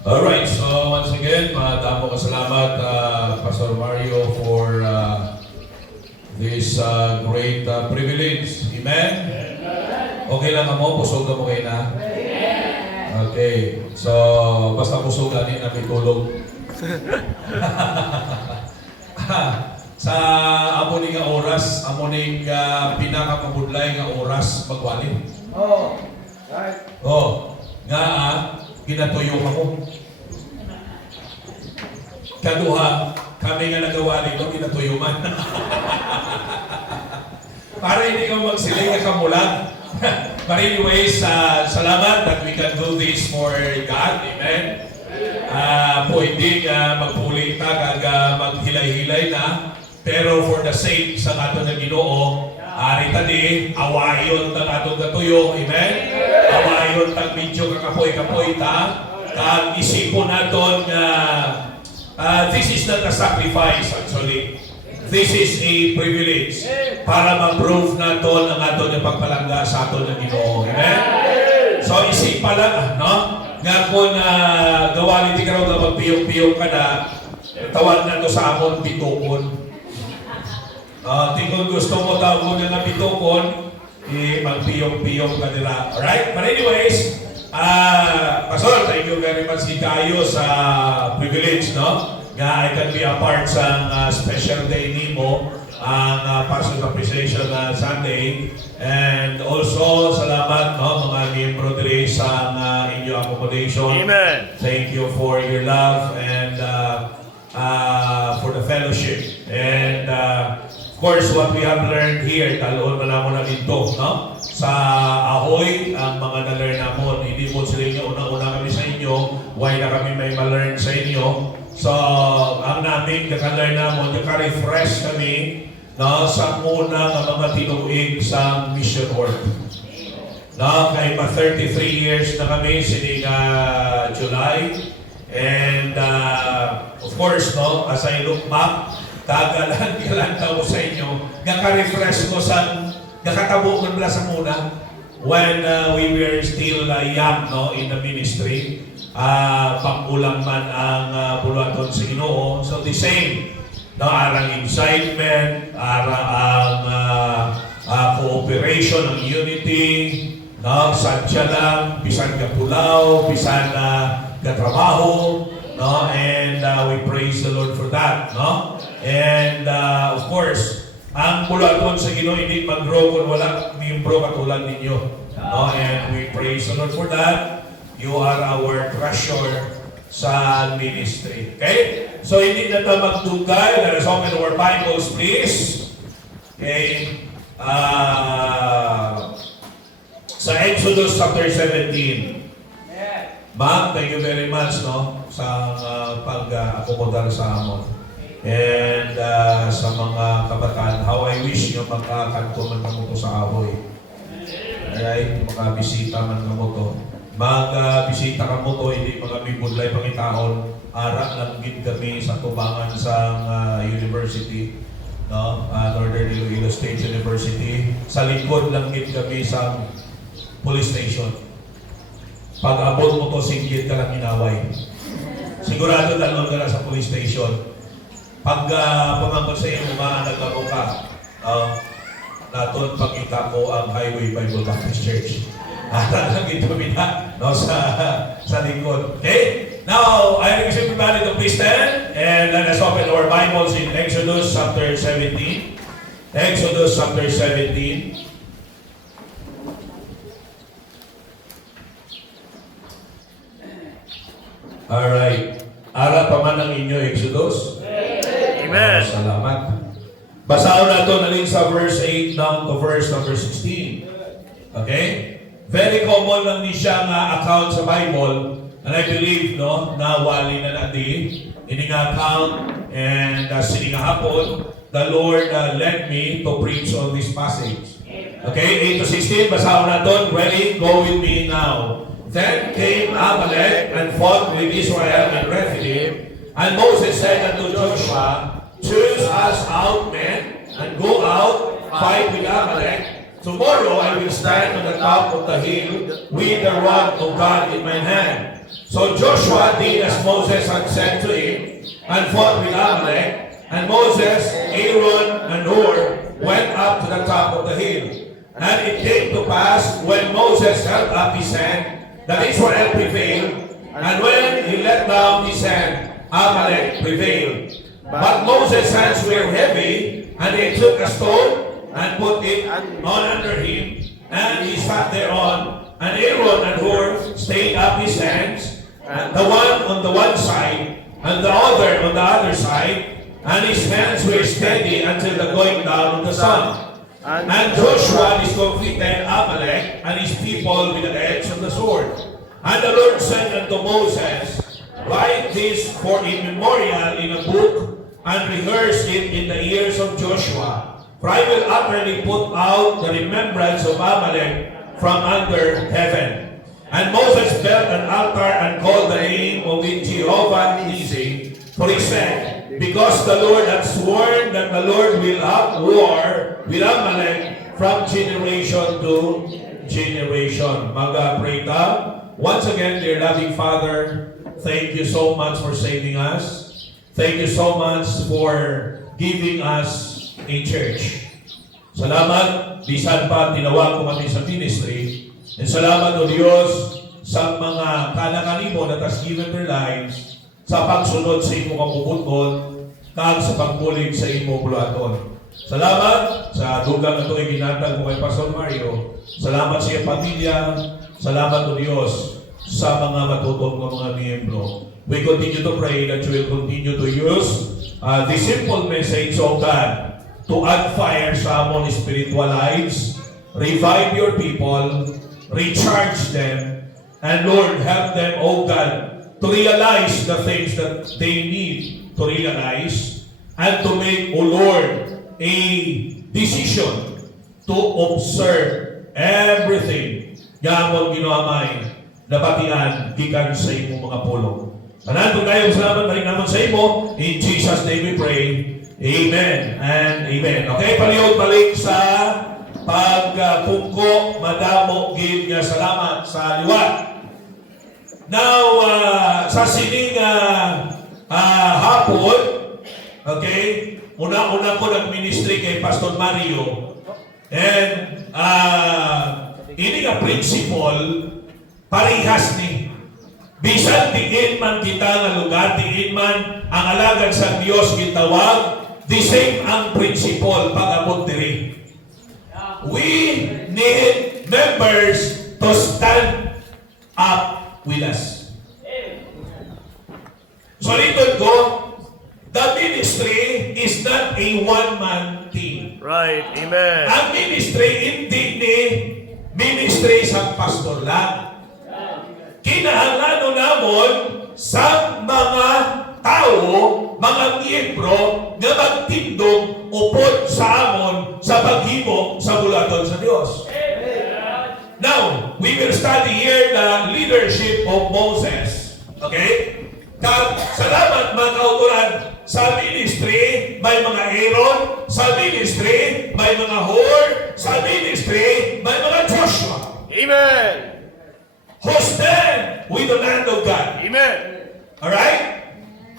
Alright, so once again, damo kasalamat Pastor Mario for this great privilege. Amen? Okay lang mo? Pusog ka mo kayo na? Okay, so basta pusog ganin na may tulog. Sa amoning nga oras, amoning pinakamabudlay nga oras magwali. Oh, right. Oh, nga kinatuyo ako. Kaduha, kami nga nagawa nito, kinatuyo man. Para hindi ka magsiling ka kamulang. But anyways, salamat that we can do this for God. Amen. Pwede magpuling ta, maghilay-hilay na. Pero for the sake sa ato ng Ginoo, ari tadi, awayon ta ato gatuyo. Amen. Awayon ta medyo kakapoy-kapoy ta. Kag isipon naton nga this is not a sacrifice actually. This is a privilege para ma-prove naton ang aton nga pagpalangga sa aton ng Ginoo. Amen. So isip pa lang, no? Nga kung gawalin di ka raw na magpiyong-piyong ka na, tawag na to sa amon bitukon. Kung gusto mo daw mo na bitukon, magpiyong-piyong ka nila. Alright? But anyways, Pastor, thank you very much tayo sa privilege, no? Nga I can be a part sa special day nimo, ang Pastor's Appreciation Sunday. And also, salamat, no, mga miyembro diri sa inyo accommodation. Amen. Thank you for your love and for the fellowship. And of course, what we have learned here, taloon na naman na dito, no? Sa Ahoy, ang mga na-learn namon, hindi po sila yung unang-una kami sa inyo, why na kami may ma-learn sa inyo. So, ang namin, naka-learn namon, naka-refresh kami, no, sa muna ng mga tinuig sa mission work. No, kay pa 33 years na kami, sining July. And of course, no, as I look back, tagalan tao sa inyo, naka-refresh ko sa, nakatabo ko nila sa muna when we were still young, no, in the ministry. Pangkulang man ang bulaton sa Ginoo. So the same, no, arang incitement, arang ang cooperation, ang unity, no, sadya lang, bisan ka pulaw, bisan ka trabaho, no, and we praise the Lord for that, no. And of course, ang bulaton sa Ginoo hindi mag-grow kung wala miyembro katulad ninyo, no, and we praise the Lord for that. You are our treasure sa ministry. Okay? So, hindi na ito magdugay. Let us open our Bibles, please. Okay? Sa Exodus chapter 17. Ma'am, thank you very much, no? Sa pag-akomodar sa amon. And sa mga kabataan, how I wish nyo magkakanto man kamo to sa Ahoy. Alright? Makabisita man kamo to. Mag-bisita ka mo to, hindi mga bibudlay pangitaon, ara lang gid kami sa tubangan sa university, no? Northern Iloilo State University. Sa likod lang gid kami sa police station. Pag abot mo to, singgit ka lang inaway. Sigurado dalon ka na sa police station. Pag pamangkot sa iyo, nagkako ka, naton pagkita ko ang Highway Bible Baptist Church. Lang ito mina, no, sa likod. Okay? Now, I request everybody to please stand and let us open our Bibles in Exodus chapter 17. Exodus chapter 17. Alright. Ara pa man ang inyo, Exodus? Amen. Salamat. Basahin natin natin sa verse 8 down to verse number 16. Okay? Very common lang ni siya nga account sa Bible, and I believe, no, na wali na natin, ini nga account, and sini nga hapon, the Lord led me to preach on this passage. Okay, 8 to 16, basahin natin. Ready? Go with me now. Then came Amalek and fought with Israel and Rephidim, and Moses said unto Joshua, choose us out men, and go out, fight with Amalek. Tomorrow I will stand on the top of the hill with the rod of God in my hand. So Joshua did as Moses had said to him, and fought with Amalek. And Moses, Aaron, and Hur went up to the top of the hill. And it came to pass, when Moses held up his hand, that Israel prevailed. And when he let down his hand, Amalek prevailed. But Moses' hands were heavy, and he took a stone and put it on under him, and he sat thereon. And Aaron and Hur stayed up his hands, and the one on the one side, and the other on the other side, and his hands were steady until the going down of the sun. And Joshua discomfited Amalek and his people with the edge of the sword. And the Lord said unto Moses, write this for a memorial in a book, and rehearse it in the ears of Joshua. For I will utterly put out the remembrance of Amalek from under heaven. And Moses built an altar and called the name of it Jehovah Nissi. For he said, because the Lord had sworn that the Lord will have war with Amalek from generation to generation. Mag-pray ta. Once again, dear loving Father, thank you so much for saving us. Thank you so much for giving us a church. Salamat, bisan pa tinawag ko kami sa ministry. And salamat o Diyos sa mga kanakanimo that has given their lives sa pagsunod sa imo kapuputon kag sa pagbulig sa imo bulaton. Salamat sa dugang na ito ay ginatag mo kay Pastor Mario. Salamat sa iyong pamilya. Salamat o Diyos sa mga matutong mga miyembro. We continue to pray that you will continue to use the simple message of God to add fire sa among spiritual lives, revive your people, recharge them, and Lord, help them, oh God, to realize the things that they need to realize and to make, oh Lord, a decision to observe everything yamon ginamay nabatian gikan sa imong mga pulong. Tanan po kayo, salamat na rin naman sa imo. In Jesus' name we pray. Amen and amen. Okay, palihog balik sa pagpungko, madamo, give niya salamat sa liwat. Now, sa sining hapon, okay, una-una ko nag-ministry kay Pastor Mario. And ini nga principle, parihas ni. Bisan diin man kita nga lugar, diin man ang alagad sa Dios gitawag, the same ang principle pag-abot diri. We need members to stand up with us. So little go, the ministry is not a one-man team. Right. Amen. Ang ministry hindi ni ministry sa pastor lang. Kinahanglan namon sa mga tao, mga miyembro nga magtindog upod sa amon sa paghimo sa bulaton sa Dios. Now, we will study here the leadership of Moses. Okay? Salamat mga kauturan. Sa ministry, may mga Aaron. Sa ministry, may mga Hur. Sa ministry, may mga Joshua. Amen. Who stand with the land of God. Amen. Alright?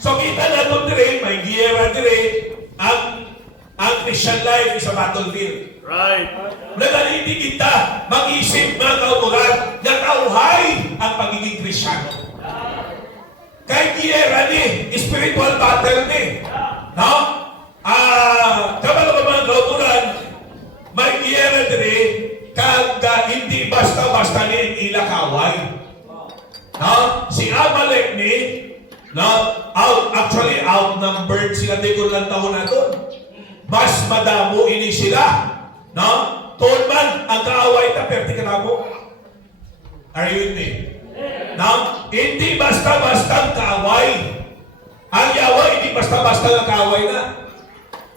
So kita natin dire, may giyera dire, ang Christian life is a battlefield. Right. Nagaliti kita, mag-isip mga kauturan, na kauhay ang pagiging Krisyano. Kahit giyera ni, spiritual battle ni. No? Kabalo ka mga kauturan, may giyera dire, kagda hindi basta-basta ni ilakaway. No? Si Amalek ni, no? Outnumbered sila di ko lang taon na doon. Mas madamo ini sila. No? Toon man, ang kaaway ta, perti ka na mo. Are you with me? No? Hindi basta-basta ang kaaway. Ang yawa, hindi basta-basta ang kaaway na.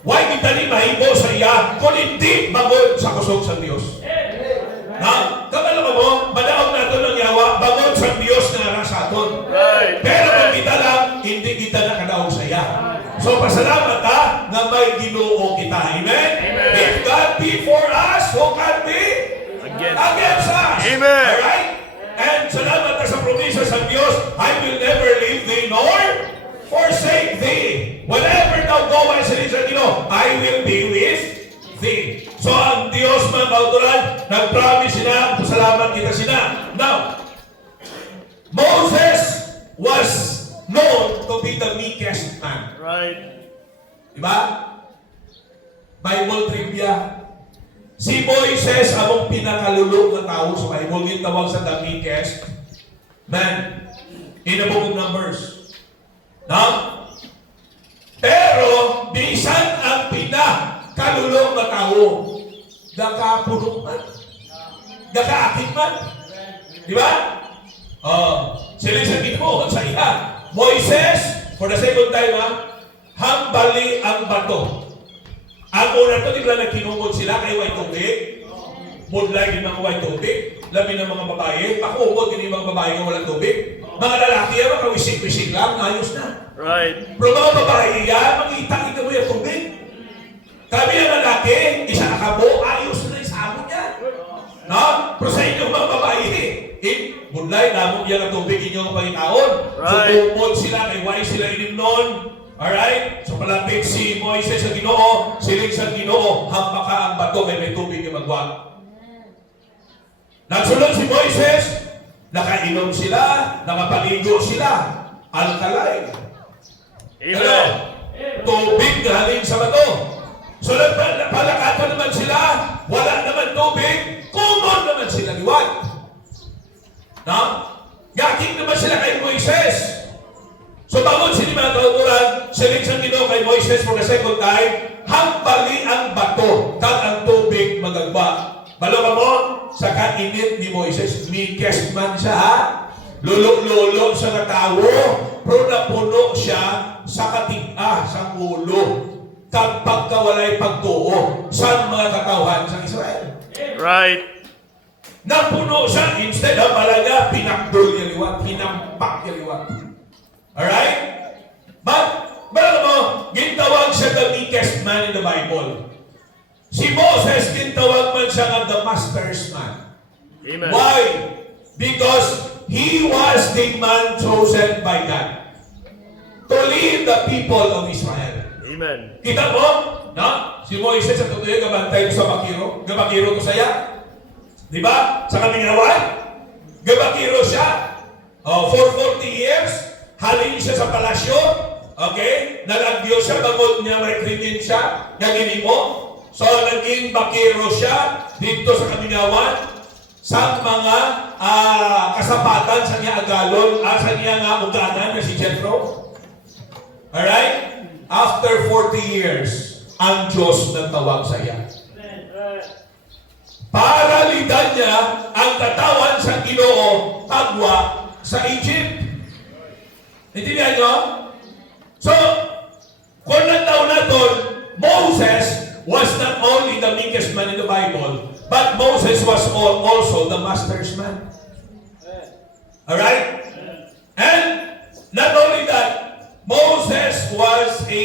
Why kita ni mahibo sa iya kung hindi bangod sa kusog sa Diyos? Ha? Kabalo ka mo, madaog nato ng yawa, bangod sa Diyos na nasa aton. Right. Pero kung kita lang, hindi kita nakadaog sa iya. So pasalamat ha, na may Ginoo kita. Amen? Amen. If God be for us, who can be against us. Amen. Alright? And salamat na sa promises ng Diyos, I will never leave thee nor forsake thee. Whenever thou goest, I will be with thee. So ang Diyos mga kautulan, nag-promise sila, salamat kita sila. Now, Moses was known to be the meekest man. Right. Diba? Bible trivia. Si Moises among pinakalulog na tao sa Bible, gitawag sa the meekest man in the book of Numbers. No? Pero, bisan ang pinakalulog na tao, gakapuno man, gakaakit man. Diba? Sila sa Ginoo sa iya. Moises, for the second time, hambali ang bato. Ang una to, di ba nagkinungod sila kay white tubig? Budlay din mga white tubig. Labi ng mga babae. Pakuhod din yung mga babae na walang tubig. Mga lalaki yan, makawisik-wisik lang, ayos na. Right. Pero mga babae yan, makita mo yung tubig. Kami ang lalaki, isa nakabo, ayos na yung sabon niya. No? Pero sa inyo mga babae, budlay, namog yan ang tubig inyong pangitaon. Right. So, bumod sila, kay wise sila inim noon. Alright? So, palapit si Moises sa Ginoo, siling sa Ginoo, hampa ka ang bato, kay may tubig yung magwag. Nagsunod si Moises, nakainom sila, nakapaligo sila, alkaline. Amen. Tubig na halin sa bato. So, nagpalakatan naman sila, wala naman tubig, kumon naman sila liwat. No? Yaking naman sila kay Moises. So, bago sila mga kauturan, siling sa Ginoo kay Moises for the second time, hambali ang bato, kag ang tubig magagba. Balo ka mo, sa kainit ni Moises, meekest man siya, ha? Lulok-lulok siya na tao, pero napuno siya sa katig-a, sa ulo. Kapag kawalay pagtuo sa mga katawhan sa Israel. Right. Napuno siya, instead of malaga, pinakdol niya liwat, pinampak niya liwat. Alright? But, alam mo, gintawag siya the meekest man in the Bible. Si Moses, gintawag man siya ng the master's man. Amen. Why? Because he was the man chosen by God to lead the people of Israel. Amen. Kita mo? No? Si Moises sa totoo yung gabantay ko sa bakiro. Gabakiro ko saya. Di ba? Sa kaming nawan. Gabakiro siya. For 40 years, halin siya sa palasyo. Okay? Nalagyo siya, bagod niya may krimin siya. Gagini mo. So, naging bakiro siya dito sa kamingawan sa mga kasapatan sa niya agalon, sa niya nga uganan na si Jethro. Alright? After 40 years, ang Diyos nagtawag sa iya. Para lidan niya ang katawan sa Ginoo tagwa sa Egypt. Intindihan nyo? So, kung nagtaon natin, Moses was not only the meekest man in the Bible, but Moses was also the master's man. Alright? And not only that, Moses was a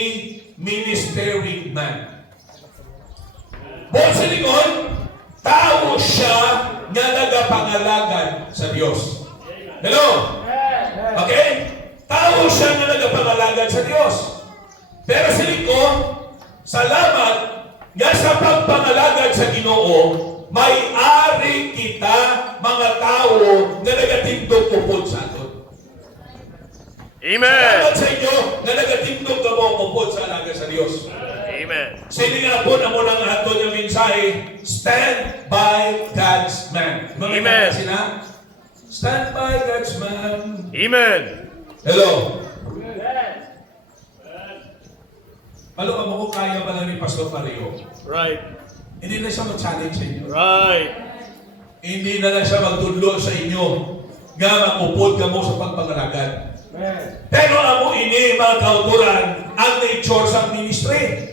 ministering man. Bukod sa lingon, tao siya nga nagapangalagan sa Diyos. Hello? Okay? Tao siya nga nagapangalagan sa Diyos. Pero siling ko, salamat nga sa pagpangalagad sa Ginoo, may ari kita mga tao na nagatindog upod sa aton. Amen. Salamat sa inyo na nagatindog ka mo upod sa alaga sa Diyos. Amen. Sini nga po na mo ng aton yung mensahe, stand by God's man. Amen. Sina? Stand by God's man. Amen. Hello. Palo ka mo kung kaya ba na ni Pastor Mario? Right. Hindi na siya mag-challenge sa inyo. Right. Hindi na lang siya magtudlo sa inyo. Nga makupod ka mo sa pagpangalagad. Pero amo ini mga kauturan ang nature sa ministry.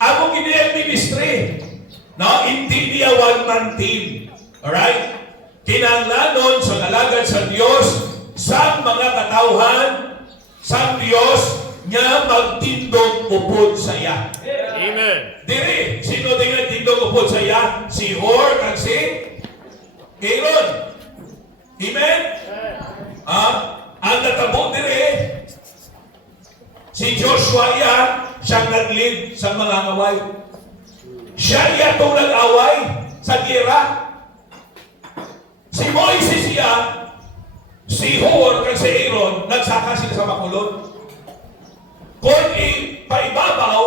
Amo kini ang ministry. No, hindi niya one-man team. Alright? Kinanglanon sa nalagad sa Diyos, sa mga katauhan, sa Diyos, nga magtindog upod sa iya. Amen. Diri, sino din nga tindog upod sa iya? Si Hor kag si Aaron. Amen? Ang natabo diri, si Joshua iya, siyang nag-lead sa mga away. Siya iya itong nag-away sa gira. Si Moises iya, si Hor kag si Aaron, nagsaka sila sa makulod. Kung ipaibabaw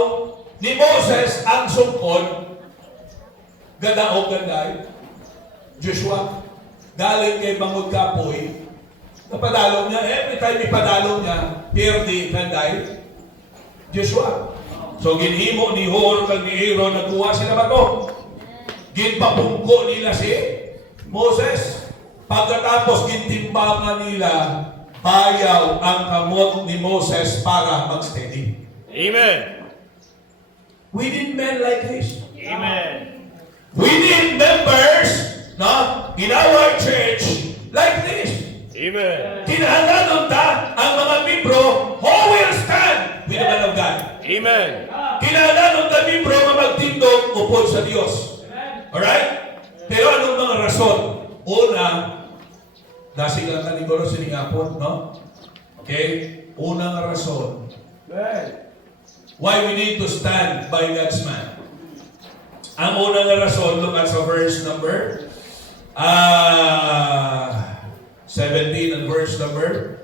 ni Moses ang sungkod, ganda o ganday, Joshua, galing kay Bangod Kapoy, napadalong niya, every time ipadalong niya, pirdi, ganday, Joshua. So ginhimo ni Hor kag ni Aaron, nagkuha sila ba to? Ginpapungko nila si Moses. Pagkatapos gintimbangan nila, bayaw ang kamot ni Moses para mag-steady. Amen. We need men like this. Amen. We need members, no, in our church like this. Amen. Kinahanglan ta ang mga membro who will stand with the man of God. Amen. Kinahanglan ta membro nga magtindog upod sa Dios. Alright? Pero anong mga rason? Una, nasigal ka ni Goro siningapon, no? Okay? Unang rason. Why we need to stand by God's man. Ang unang rason, look at sa verse number 17 and verse number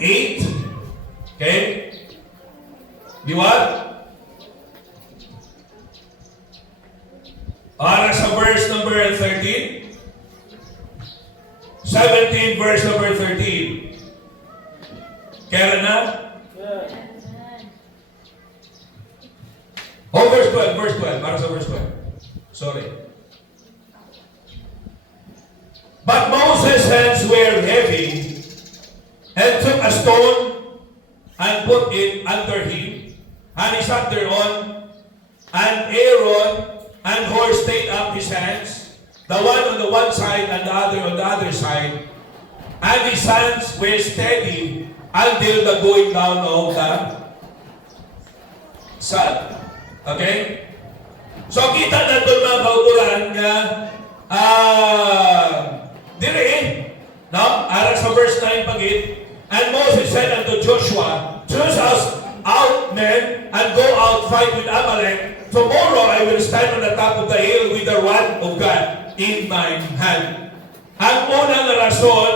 8. Okay? Di what? Para sa verse number 13. 17 verse number 13. Kaya na? Oh, verse 12. Verse 12. Para sa verse 12. Sorry. But Moses' hands were heavy and took a stone and put it under him, and he sat thereon, and Aaron and Hor stayed up his hands, the one on the one side and the other on the other side, and his hands were steady until the going down of the sun. Okay? So kita na doon mga kauturan nga dire, no? Aras sa verse 9 pagit, and Moses said unto Joshua, choose us out men and go out fight with Amalek. Tomorrow I will stand on the top of the hill with the rod of God in my hand. Ang unang rason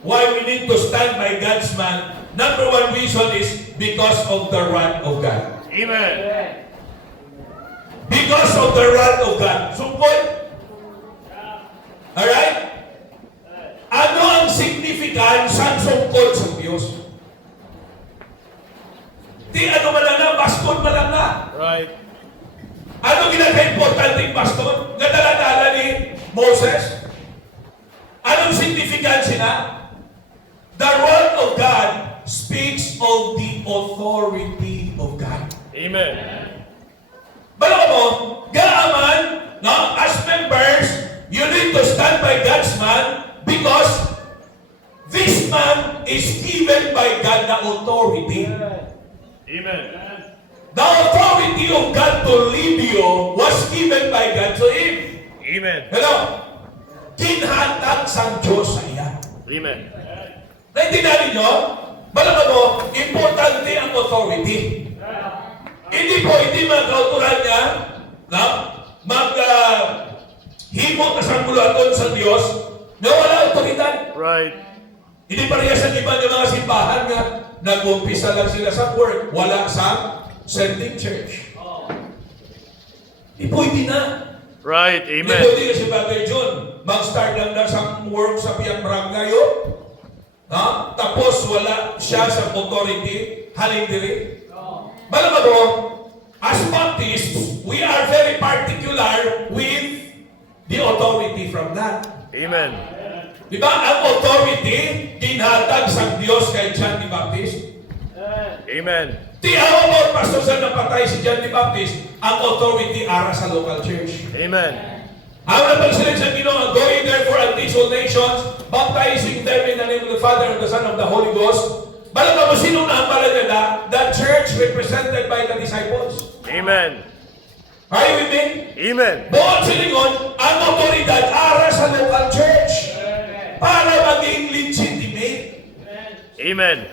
why we need to stand by God's man, number one reason is because of the wrath of God. Amen. Because of the wrath of God. Sungkod. Alright? Ano ang significance sa sungkod sa Diyos? Di ano man lang na, baston man lang na. Right. Ano ginaka-importanting baston? Nadala-dala ni Moses? Anong significance na? The word of God speaks of the authority of God. Amen. Balo mo, gaaman, no, as members, you need to stand by God's man because this man is given by God the authority. Amen. The authority of God to lead you was given by God to him. Amen. Hello? Kinhatag sa Diyos sa iya. Amen. Naintindihan ninyo? Balaga mo, importante ang authority. Hindi po, hindi mga kautulan niya na himo ka sa mulaton sa Diyos na wala autoridad. Right. Hindi pareha sa iba ng mga simbahan nga nag-umpisa lang sila sa work, wala sa sending church. Hindi pwede na. Right. Hindi Amen. pwede kasi Brother John, mag-start lang na sa work sa Piang Barangay, tapos wala siya sa authority, haling diri. Malaman mo, as Baptists, we are very particular with the authority from that. Amen. Diba, ang authority, dinhatag sa Diyos kay John the Baptist. Amen. Di ako mo, pastor sa napatay si John the Baptist, ang authority ara sa local church. Amen. Ang napagsalin sa Ginoo, going therefore and teach all nations, baptizing them in the name of the Father and the Son and the Holy Ghost, Bala mo sino na ang palagada? The church represented by the disciples. Amen. Are you with me? Amen. Buong silingon, ang otoridad ara sa local church para maging legitimate, Amen.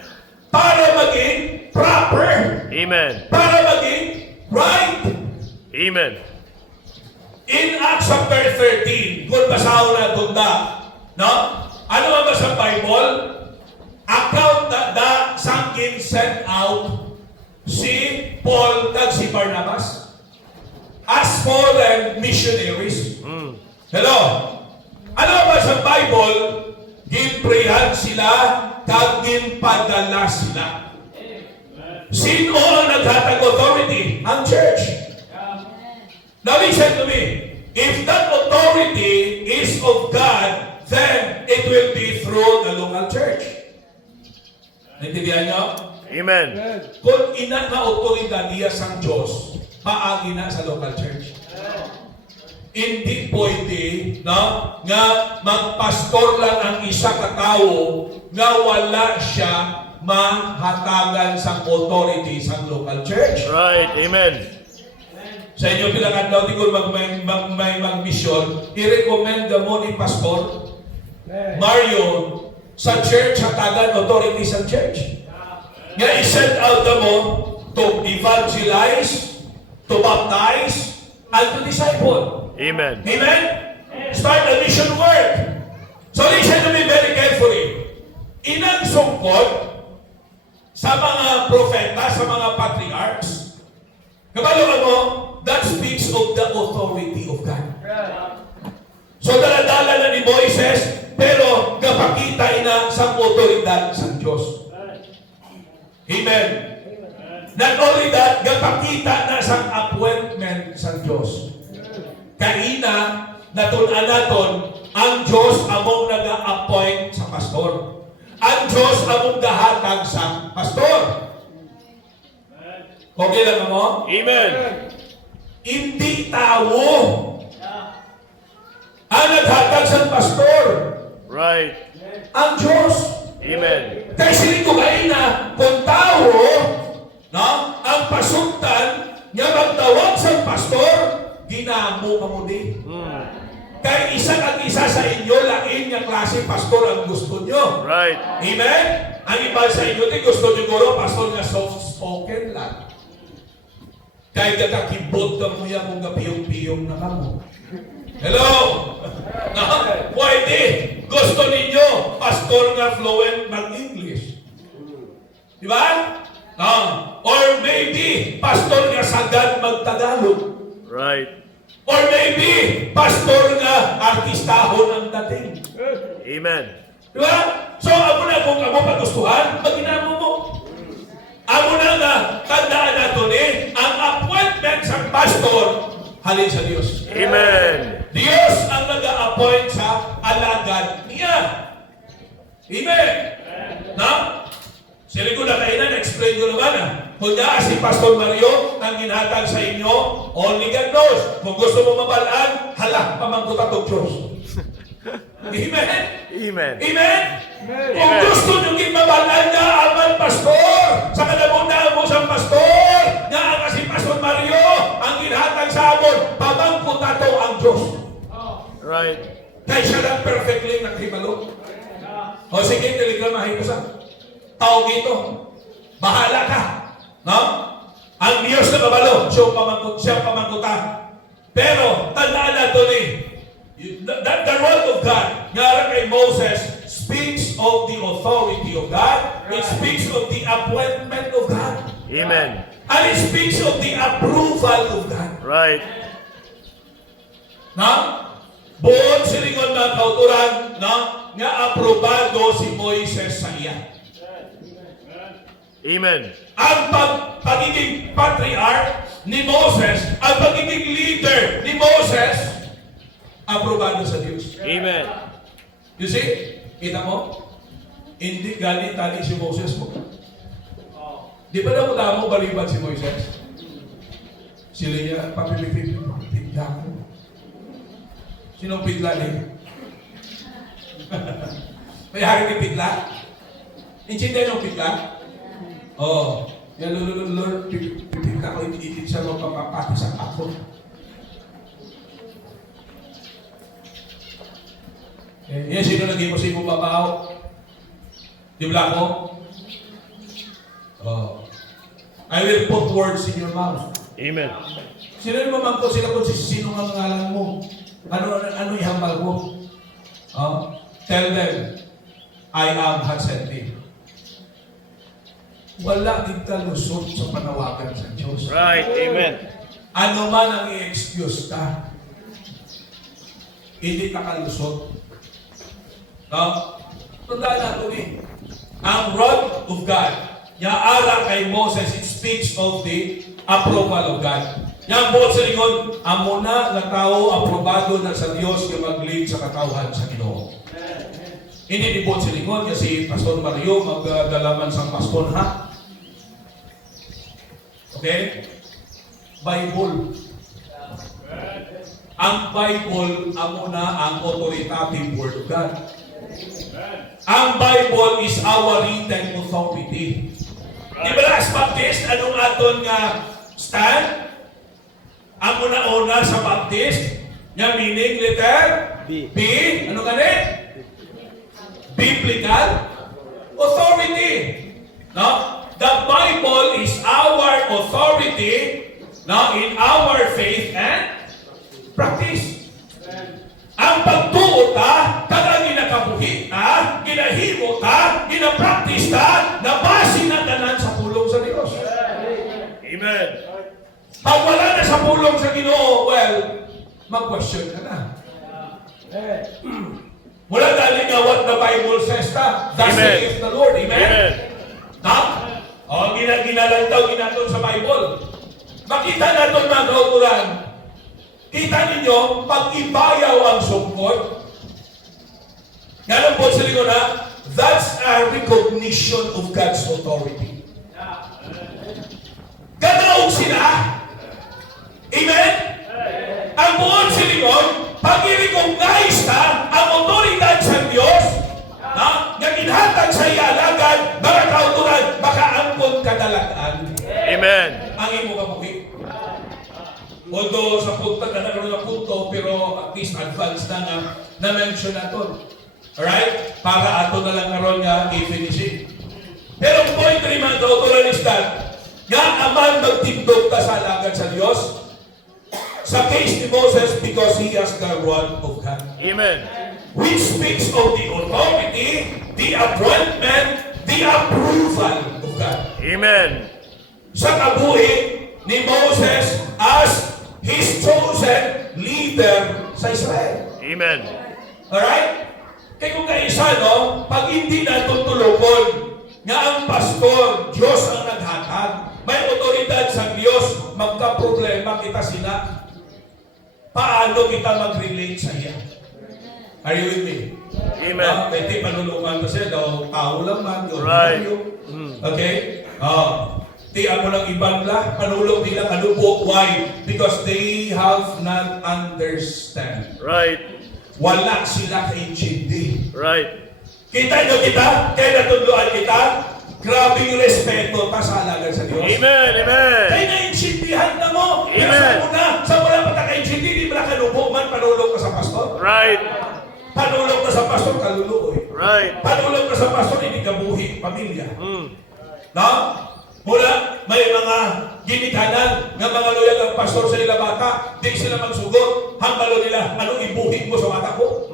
para maging proper, Amen. para maging right. Amen. In Acts chapter 13, kung basaho na tunda, no? Ano ang basa Bible? Account na sangkin sent out si Paul kag si Barnabas as foreign missionaries. Hello? Ano ba sa Bible? Ginprehan sila kag ginpadala sila. Sino ang naghatag authority? Ang church. Now listen to me. If that authority is of God, then it will be through the local church. Naintindihan nyo? Amen. Kung ina na otoridad niya sa Diyos, paagi na sa local church. Hindi pwede nga magpastor lang ang isa ka tao nga wala siya mahatagan sa authority sa local church. Right. Amen. Sa inyo bilang daw tigol may mag-mission, i-recommend mo ni Pastor Mario sa church hatagan authority sa church. Nga i-send out mo to evangelize, to baptize, and to disciple. Amen. Amen? Start a mission work. So listen to me very carefully. Inang sungkod sa mga propeta, sa mga patriarchs, kabalo mo, that speaks of the authority of God. So daladala na ni Moises, pero kapakita ina sa otoridad sa Diyos. Amen. Not only that, kapakita na sa appointment sa Diyos. Kaina, natunan naton, ang Diyos among nag-appoint sa pastor. Ang Diyos among gahatag sa pastor. Okay lang mo? Amen. Hindi tao ang naghatag sa pastor. Right. Ang Diyos. Amen. Kaya silito kayo na kung tao, no, ang pasuntan nga magtawag sa pastor, ginamo ka mo din. Kaya isa at isa sa inyo, lain nga klase pastor ang gusto nyo. Right. Amen? Ang iba sa inyo, di gusto nyo guro, pastor nga soft-spoken lang. Kaya kakakibot ka mo yan kung kapiyong-piyong na kamo. Hello? No? Pwede. Gusto ninyo, pastor nga fluent mag-English. Di ba? Or maybe, pastor nga sagad mag-Tagalog. Right. Or maybe, pastor nga artistahon ang dating. Amen. Di ba? So, amo na kung amo pagustuhan, maginamo mo. Amo na nga, tandaan nato ni, ang appointment sa pastor, halin sa Diyos. Amen. Diyos ang nag-a-appoint sa alagad niya. Amen. Na? Sili ko na kainan, explain ko naman Kung na si Pastor Mario ang ginhatag sa inyo, only God knows. Kung gusto mo mabalaan, hala, pamangkuta to Diyos. Amen? Amen. Amen? Kung gusto nyo mabalaan nga aman pastor, sa kanabunaan mo sa pastor, nga ang si Pastor Mario ang ginhatag sa amon, pamangkuta to ang Diyos. Right. Kaya siya lang perfectly naghibalo. O sige, telegramahin ko sa tao dito. Bahala ka. No? Ang Diyos na babalo, siya pamangkuta. Pero, tandaan nato ni, the word of God, nga kay Moses, speaks of the authority of God. It speaks of the appointment of God. Amen. And it speaks of the approval of God. Right. Na? Buod silingon ng kauturan na nga aprobado si Moises sa iya. Amen. Ang pagiging patriarch ni Moses, ang pagiging leader ni Moses, aprobado sa Diyos. Amen. You see? Kita mo? Hindi galing tali si Moses mo. Di ba na mo balibad si Moises? Sila niya, papilipin, pigla ko. Sinong pigla niya? May hari ni pigla? Intindihan yung pika? Oo. Yan, Lord, pipika ko, ipitit siya magpapapati sa ako. Yan, sino naging mo sa imong babaw? Di ba ako? Oh. I will put words in your mouth. Amen. Sino yung mamangko sila kung sino ang ngalan mo? Ano ihambal mo? Oh? Tell them, I am has sent me. Wala din kalusot sa panawagan sa Diyos. Right. Amen. Ano man ang i-excuse ka, hindi ka kalusot. No? Tandaan natin eh. Ang rod of God, yaara kay Moses, it speaks of the approval of God. Yang buot sa lingon, amo na nga tao aprobado na sa Diyos yung mag-lead sa katawhan sa Ginoo. Hindi ni buot sa lingon kasi Pastor Mario magdalaman sa pastor ha. Okay? Bible. Ang Bible, amo na ang authoritative word of God. Ang Bible is our written authority. Di ba as Baptist, anong aton nga stand? Amo na una sa Baptist, nga meaning letter B. Ano ganit? Biblical authority. No? The Bible is our authority, no, in our faith and practice. Ang pagtuo ta, kada ginakabuhi ta, ginahimo ta, ginapractice ta, nabasi na tanan sa pulong sa Dios. Amen. Pag wala na sa pulong sa Ginoo, well, mag-question ka na. Wala dali nga what the Bible says ta. Thus Amen. saith the Lord. Amen? Amen. Ha? O, ginalantaw ginaton sa Bible. Makita natin mga kauturan. Kita ninyo, pag ibayaw ang sungkot, ganun po sa lingon na, that's a recognition of God's authority. Ganaog sila. Amen? Ang buong silingon, pag i-recognize na ang otoridad sa Diyos, na ginhatag sa ialagan, mga kauturan, baka angkon kadalagaan. Amen. Ang imo kabuhi. Although sa punta na nagkaroon ng punto, pero at least advance na nga, na-mention na ito. Alright? Para ato na lang karoon nga i-finishing. Pero ang point rin mga kauturan is that, nga aman magtindog ta sa alagan sa Diyos, sa case ni Moses, because he has the rod of God. Amen. Which speaks of the authority, the appointment, the approval of God. Amen. Sa kabuhi ni Moses as his chosen leader sa Israel. Amen. Alright? Kaya kung kaisa, no, pag hindi na tutulungon nga ang pastor, Diyos ang naghatag, may otoridad sa Diyos, magka-problema kita sila. Paano kita mag-relate sa iya? Are you with me? Amen. Pwede panulungan kasi daw tao lang man. Right. Okay? Di ako lang ibang la, panulong nila kalubo. Why? Because they have not understand. Right. Wala sila kaintindi. Right. Kita nyo kita? Kaya natundaan kita? Grabe yung respeto pa sa halagan sa Diyos. Amen. Amen. Kaya naintindihan na mo. Amen. Kaya sa una, sa wala pa ta kaintindi, di ba kalubo man, panulong ka sa pastor? Right. Panulong ka sa pastor, kaluluoy. Right. Panulong ka sa pastor, hindi ka buhi, pamilya. No? Mula, may mga ginikanan ng mga loyal ng pastor sa nila bata, di sila magsugot, hambalo nila, anong ibuhin mo sa bata ko?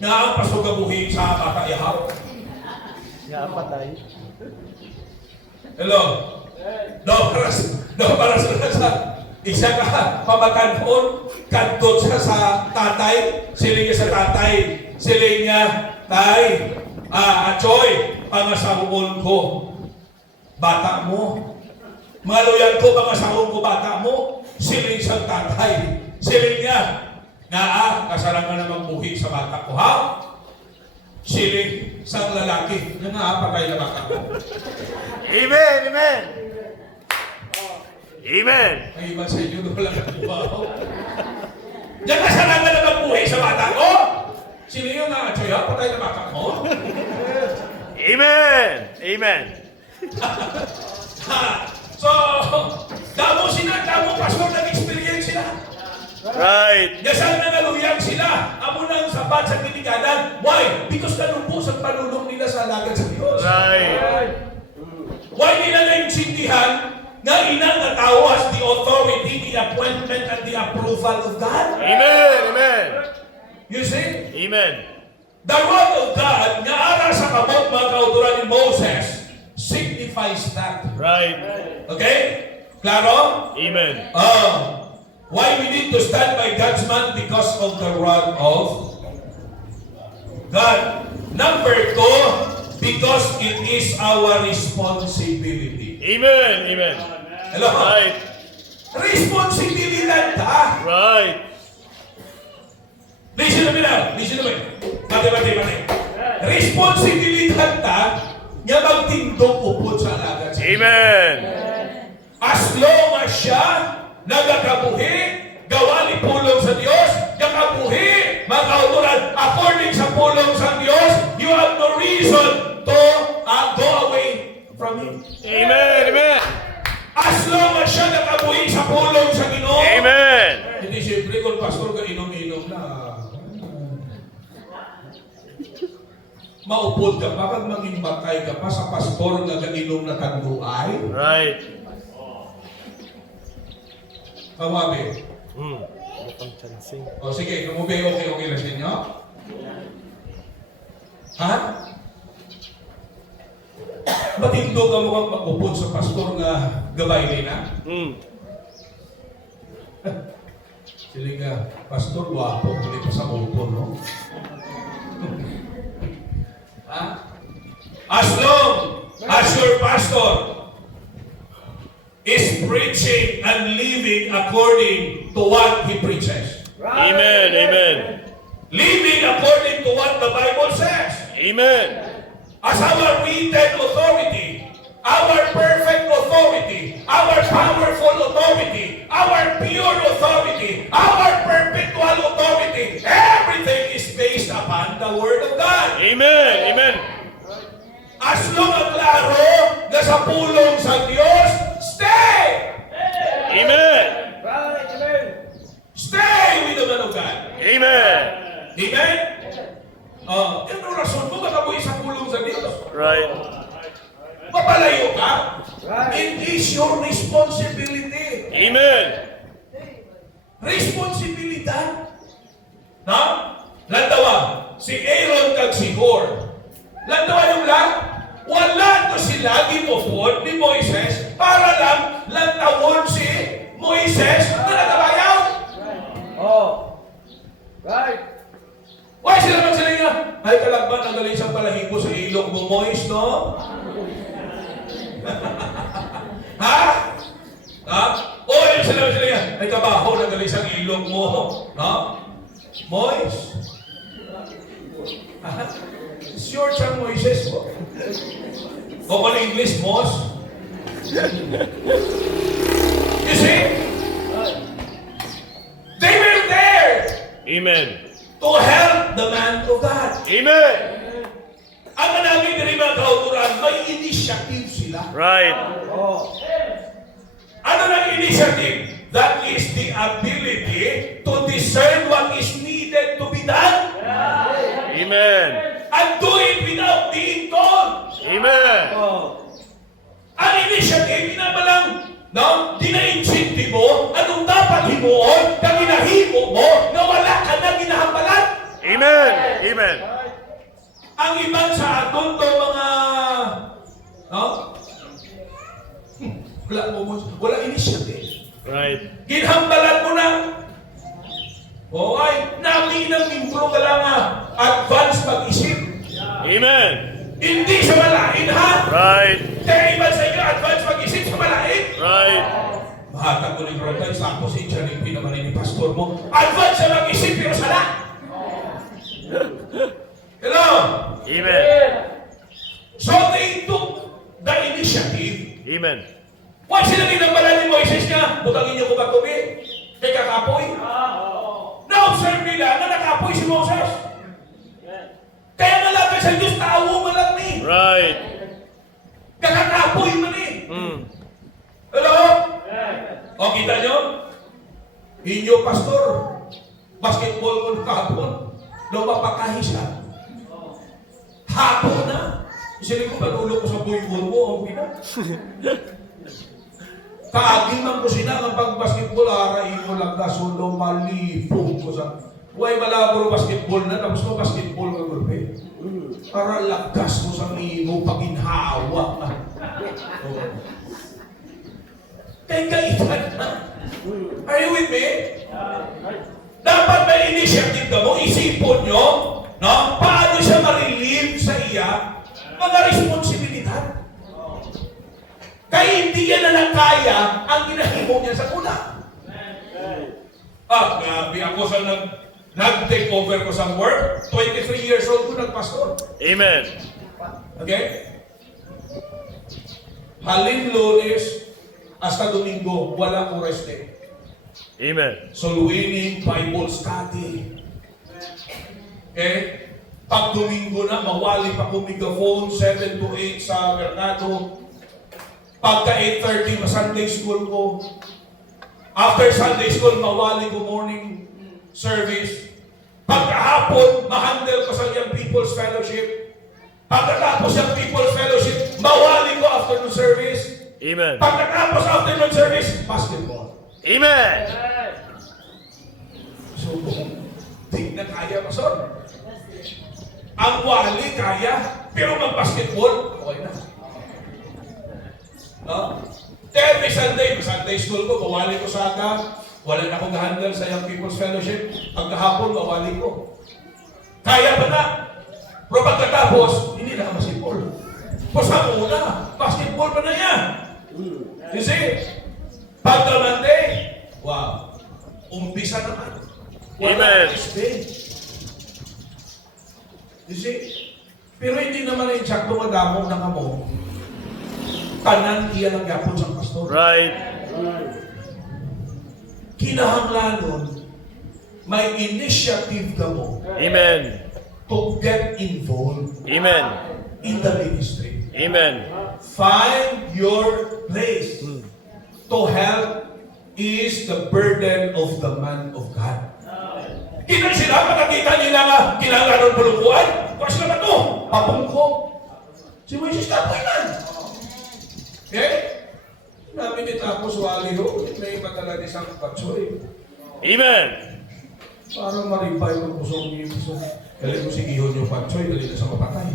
Nga ang pastor gabuhin sa bata ihaw. Hello? Para sa isa ka, pamatanon, kantot siya sa tatay, siling niya sa tatay, siling niya, tay, Choy, pangasahon ko, bata mo. Mga loyal ko, pangasahon ko, bata mo. Siling sa tatay. Siling niya, kasarangan na magbuhi sa bata ko, ha? Siling sa lalaki, patay na bata ko. Amen. Amen. Amen. Ay, iba sa inyo, wala ka buhaw. Diyan kasarangan na magbuhi sa bata ko. Sino yung Choy ha? Patay na baka mo? Amen. Amen. So, damo pastor, nag-experience sila. Right. Dasal na naluyang sila. Amo nang sabat sa pinikanan. Why? Because nalumpos ang panulong nila sa alagad sa Diyos. Right. Why nila naintindihan na inangatawas the authority, the appointment, and the approval of God? Amen. Amen. You see? Amen. The word of God nga ara sa kamot mga kauturan ni Moses signifies that. Right. Okay? Klaro? Amen. Why we need to stand by God's man? Because of the rod of God. Number 2, because it is our responsibility. Amen. Amen. Hello? Right. Responsibilidad ta. Right. Listen to me now. Listen to me. Mati. Responsibilidad ta nga magtindog upod sa alagad. Amen. As long as siya nagakabuhi, gawa ni pulong sa Diyos, nakabuhi, mga kauturan, according sa pulong sa Diyos, you have no reason to go away from Him. Amen. Amen. As long as siya nakabuhi sa pulong sa Ginoo, Amen. hindi siyempre kung pastor ka inom-inom na. Maupod ka pa, pag maging batay ka pa sa pastor nga inom na tanduay, Right. kawabi. O sige, kumubi, okay lang sa inyo? Ha? Matindo ka mo kang mag-upod sa pastor nga gabay nila? Sila nga, pastor, wapo, hindi pa sa upod, no? Ha? As long as your pastor is preaching and living according to what he preaches. Amen. Amen. Living according to what the Bible says. Amen. As our written authority, our perfect authority, our powerful authority, our pure authority, our perpetual authority, everything is based upon the Word of God. Amen. Amen. As long as klaro na sa pulong sa Diyos, stay! Amen. Stay with the man of God. Amen. Amen? Yan ang rason mo, makabuhi sa pulong sa Diyos. Right. Mapalayo ka? It is your responsibility. Amen. Responsibilidad. Na? Lantawa, si Aaron kag si Hur. Lantawa yung lang, wala to sila gimupod ni Moises para lang lantawon si Moises na nagabayaw. Why sila man sila nga? Ay kalagban ang galing sa palahibo sa ilog mo, Mois, no? Ha? O yun sila nga? Ay kabaho na galing sa ilog mo, no? Mois? It's your turn, Moises po. O kung English, Mos? You see? They were there Amen. to help the man of God. Amen. Ang manamig rin mga kauturan, may initiative sila. Right. Ano ng initiative? That is the ability to discern what is needed to be done Amen. and do it without being told. Amen. Ang initiative, binabalang, no? Dina-incentive mo, anong dapat himuon, na ginahimo mo, na wala ka na ginahambalan. Amen. Amen. Ang iban sa aton to mga, no? Wala initiative. Right. Ginhambalan mo na. O ay, namin ang impro ka lang advance mag-isip. Amen. Hindi sa malain, ha? Right. Kaya iba sa inyo, advance mag-isip sa malain. Right. Mahatag ko ni Brother, sa ako si Charlie pinamanin ni pastor mo. Advance sa mag-isip, pero sala. Hello? Amen. So they took the initiative. Amen. Why sila ginambalan ni Moises nga? Butangin niyo ko ba tubig? Kay kakapoy? Na-observe nila na nakapoy si Moses. sa Diyos, tao man lang ni. Right. Kakakapoy man ni. Hello? O, kita nyo? Inyo, pastor, basketball ko kahapon, lumapakahi siya. Hapon na. Isili ko, panulo ko sa buhay-buhay mo, ang pina. Kaagin man ko sila ng pag-basketball, arayin ko lang ka, sulo, malipong ko sa... Huwag malabro basketball na, tapos mo basketball ka gulpe. Para lakas mo sa mimo, paginhawa ka. Kaya kaitan na. Are you with me? Dapat may initiative ka mo, isipon nyo, no? Paano siya ma-relieve sa iya mga responsibilidad? Kaya hindi yan na nakaya ang ginahimo niya sa una. Grabe ako sa nag-take over ko sa work. 23 years old ko nagpastor. Amen. Okay? Halin Lunes hasta Domingo, walang oras din. Amen. Soul winning, Bible study. Okay? Pag Domingo na, mawali pa ko megaphone, 7 to 8 sa Mercado. Pagka 8:30, ma-Sunday school ko. After Sunday school, mawali ko morning service. Pagkahapon, ma-handle ko sa yung People's Fellowship. Pagkatapos yung People's Fellowship, mawali ko afternoon service. Amen. Pagkatapos afternoon service, basketball. Amen. So, di na kaya, Pastor. Ang wali kaya, pero mag-basketball, okay na. No? Every Sunday, Sunday school ko, mawali ko sa aga, wala na akong handle sa Young People's Fellowship, pagkahapon, mawali ko. Kaya ba na? Pero pagkatapos, hindi na basketball. Pasa muna, basketball pa na yan. You see? Pagka Monday, wow, umpisa naman. Amen. You see? Pero hindi naman yung sakto madamong na kamo. Tanan iya ng yapon sa pastor. Right. Kinahanglanon, may initiative ka mo Amen. to get involved Amen. in the ministry. Amen. Find your place. To help is the burden of the man of God. Kita sila, pagkakita nila nga, kinalanon pulukuan, kasi naman ito, papungko. Si Moises tapoy na. Okay? Namin itapos wali ho, may madala ni Sang Patsoy. Amen. Parang maribay ng pusong niyo. Dali mo si Iho niyo Patsoy, dali na sa mapatay.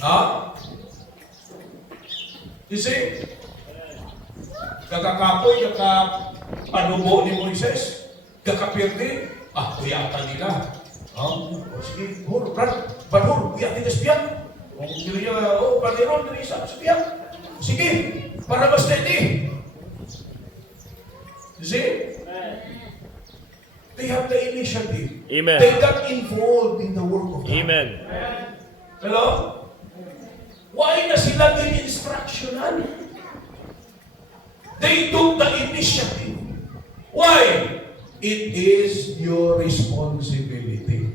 Ha? You see? Kakakapoy, kakapanubo ni Moises. Kakapirde, kuyatan nila. Sige, Brad, kuyatin ka siya. Kung hindi niya, Paniron, dali sa siya. Sige, para mas steady. You see? They have the initiative. Amen. They got involved in the work of God. Amen. Hello? Why na sila din instructional? They took the initiative. Why? It is your responsibility.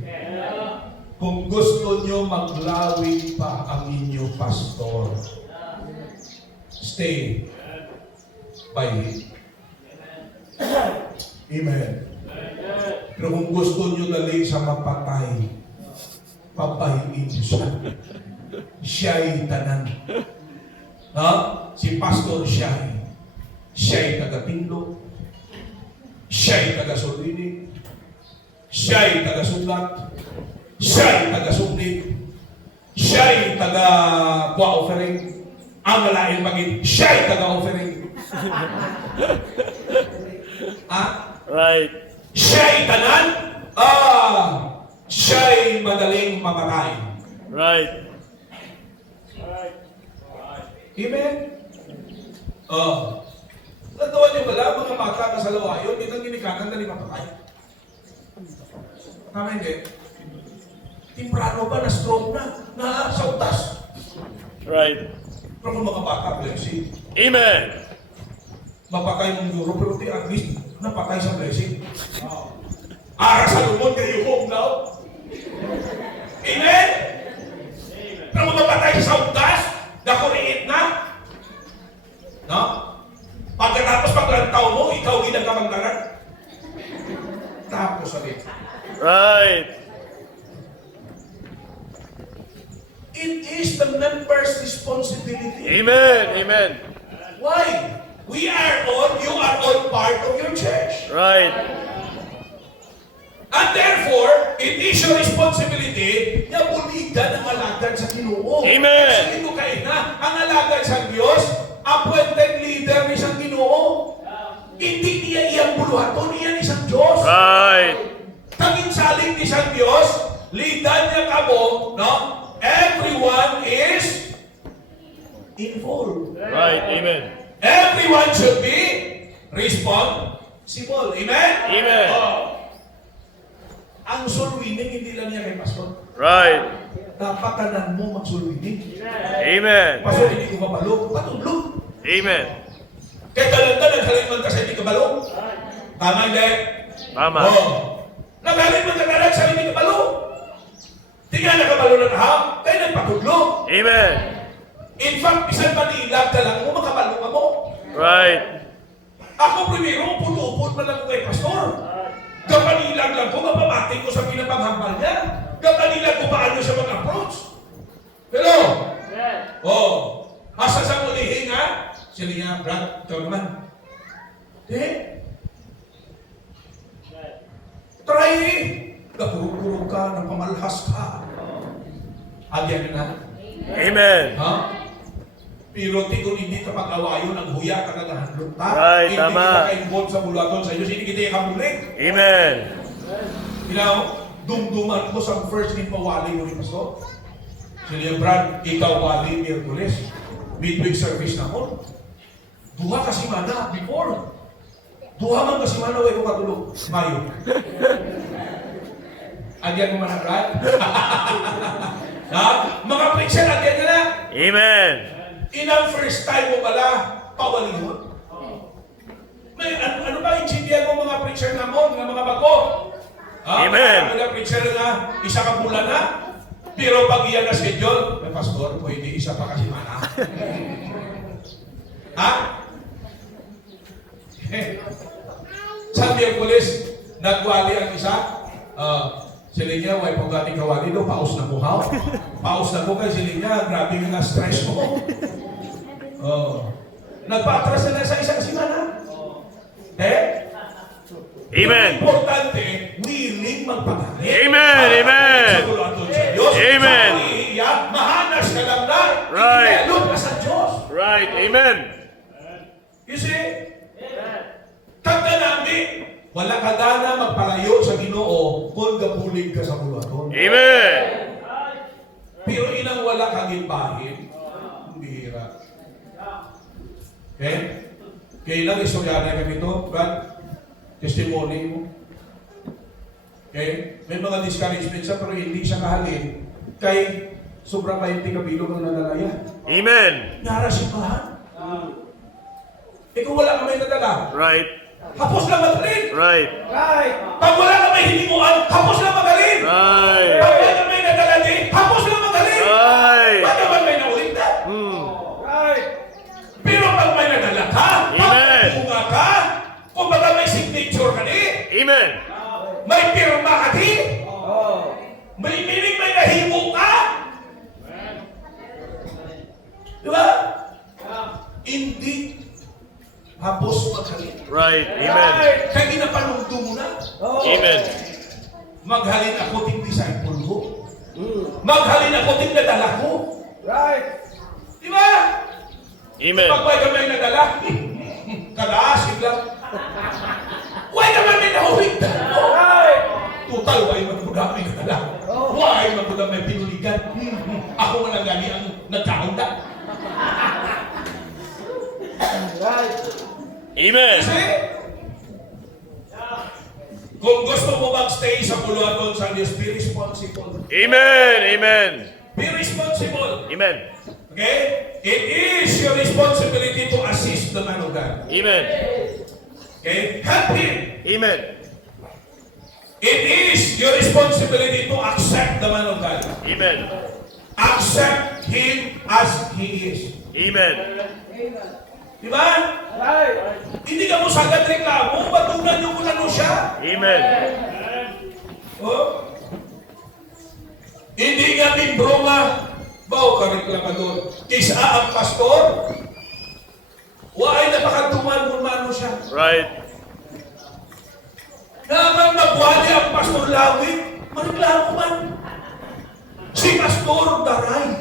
Kung gusto nyo maglawig pa ang inyong pastor, stay by him. Amen. Pero kung gusto nyo dali sa mapatay, papahiin nyo siya. Siya'y tanan. Ha? Si Pastor siya'y taga-tindog. Siya'y taga-sulinig. Siya'y taga-sulat. Siya'y taga-sumlig. Siya'y taga-offering. Ang malain maging siya'y taga-offering. Right. Siya'y tanan. Siya'y madaling mamatay. Right. Amen? Natawa niyo pala, mga bata na sa lawayon, minang ginikanan na ni mapatay. Tama hindi? Timprano ba, na-stroke na sa utas. Right. Pero kung mga bata, blessing. Amen. Mapatay mong euro, pero at least, napatay sa blessing. Ara sa lumon, kayo home now. Amen? Pero mapapatay sa ugas, nakuriit na. No? Pagkatapos paglantaw mo, ikaw ginagamandaran. Tapos sabi, Right. it is the member's responsibility. Amen. Amen. Why? You are all part of your church. Right. And therefore, it is your responsibility na buligan ang alagad sa Ginoo. Amen. Kasi ito kayo na, ang alagad sa Diyos, appointed leader ni isang Ginoo. Hindi niya iyang buluhaton, iyan isang Diyos. Right. Tanginsaling ni isang Diyos, lidan niya kamo, no? Everyone is involved. Right. Amen. Everyone should be responsible. Amen? Amen. Oh. Ang soul winning, hindi lang niya kay pastor. Right. Dapat tanan mo mag-soul winning. Amen. Pastor, hindi ko mapalo. Patulog. Amen. Kaya talanda, naghalin man ka sa hindi kabalo. Tama, hindi? Tama. Oh. Naghalin man ka na sa hindi kabalo. Tingnan na kabalo na tahap, kaya nagpatulog. Amen. In fact, isang Manila, dalang mo, makabalo ka mo. Right. Ako primero, puto-upot man lang ko kay pastor. Kapanilang lang ko, mapamating ko sa pinapanghambal niya. Kapanilang ko paano siya mag-approach. Hello? Oh. Asa sa ulihin ha? Sila niya, Brad, ikaw naman. Try eh. Kapurog-purog ka, napamalhas ka. Agyan na. Amen. Ha? Pero kung hindi ka pag-awayo ng huya ka na nahandlong ka, Right, hindi tama. kita ka-involved sa bulaton sa iyo, hindi kita ikamuling. Amen. Dumduman ko sa first in pawali mo ni Pastor. Sila Brad, ikaw wali Miyerkules. Midweek service na ko. Duha kasi mana before. Duha man kasi mana way ko katulog. Mayo. Agyan mo man ang Brad? Ha? Mga preacher, agyan na na. Amen. Inang first time mo pala, pawalihon. May ano ba intindihan mo mga preacher namon, ng mga bago? Amen. Mga preacher na isa ka bulan na, pero pag iyan na schedule, may pastor, pwede isa pa kasi mana. Ha? Sa Miyerkules, nagwali ang isa, sila niya, way pagdating kawali do, paus na buhaw. Paus na buhay, sila niya, grabe nga na-stress mo. Nagpa-atras na sa isang simana. Amen. Ang importante, willing magpagaling. Amen. Amen. Sa bulaton sa Diyos. Amen. Sa iiyak, mahanas ka lang na. Right. Ikialog ka sa Diyos. Right. Amen. You see? Tagda namin, wala ka dana magpalayo sa Ginoo kung gabulig ka sa bulaton. Amen. Pero inang wala kang ibahin, bihira. Okay? Kailang istoryana kami ito, Brad, testimony mo. Okay? May mga discouragement siya, pero hindi siya kahalin. Kay sobrang 20 kabilog ang nadalaya. Amen. Nara simbahan. Kung wala ka may nadala, Right. hapos lang magaling. Right. Right. Pag wala ka may hinimuan, hapos lang magaling. Right. Pag wala ka may nadala din, hapos lang magaling. Right. Pag naman may nauligtan. Right. Pero pag may nadala ka, Amen. pagpunga ka, kung baga may signature ka din, Amen. may pirma ka din, Oh. may meaning may nahimo ka. Di ba? Hindi hapos maghalin. Right. Amen. Kaya ginapanungdo mo na. Oh. Amen. Maghalin ako ting disciple ko. Maghalin ako ting nadala ko. Right. Di ba? Amen. Pag may kamay nadala, kadaasig lang. Huwag naman may nahuligtan mo. Right. Total, huwag magpuda may nadala. Huwag magpuda may pinuligan. Ako man ang gani ang nagkaunda. Right. Amen. Kasi, kung gusto mo magstay sa buluhaton sa Diyos, be responsible. Amen. Amen. Be responsible. Amen. Okay? It is your responsibility to assist the man of God. Amen. Okay? Help him. Amen. It is your responsibility to accept the man of God. Amen. Accept him as he is. Amen. Di ba? Right. Hindi ka mo sagad reklamo, batunan niyo kung ano siya. Amen. Oh? Hindi nga membro nga, bao ka reklamador. Kisa ang pastor, waay napakatuman kung ano siya. Right. Naman nagwali ang pastor Lawit, mareklamo man. Si pastor Daray.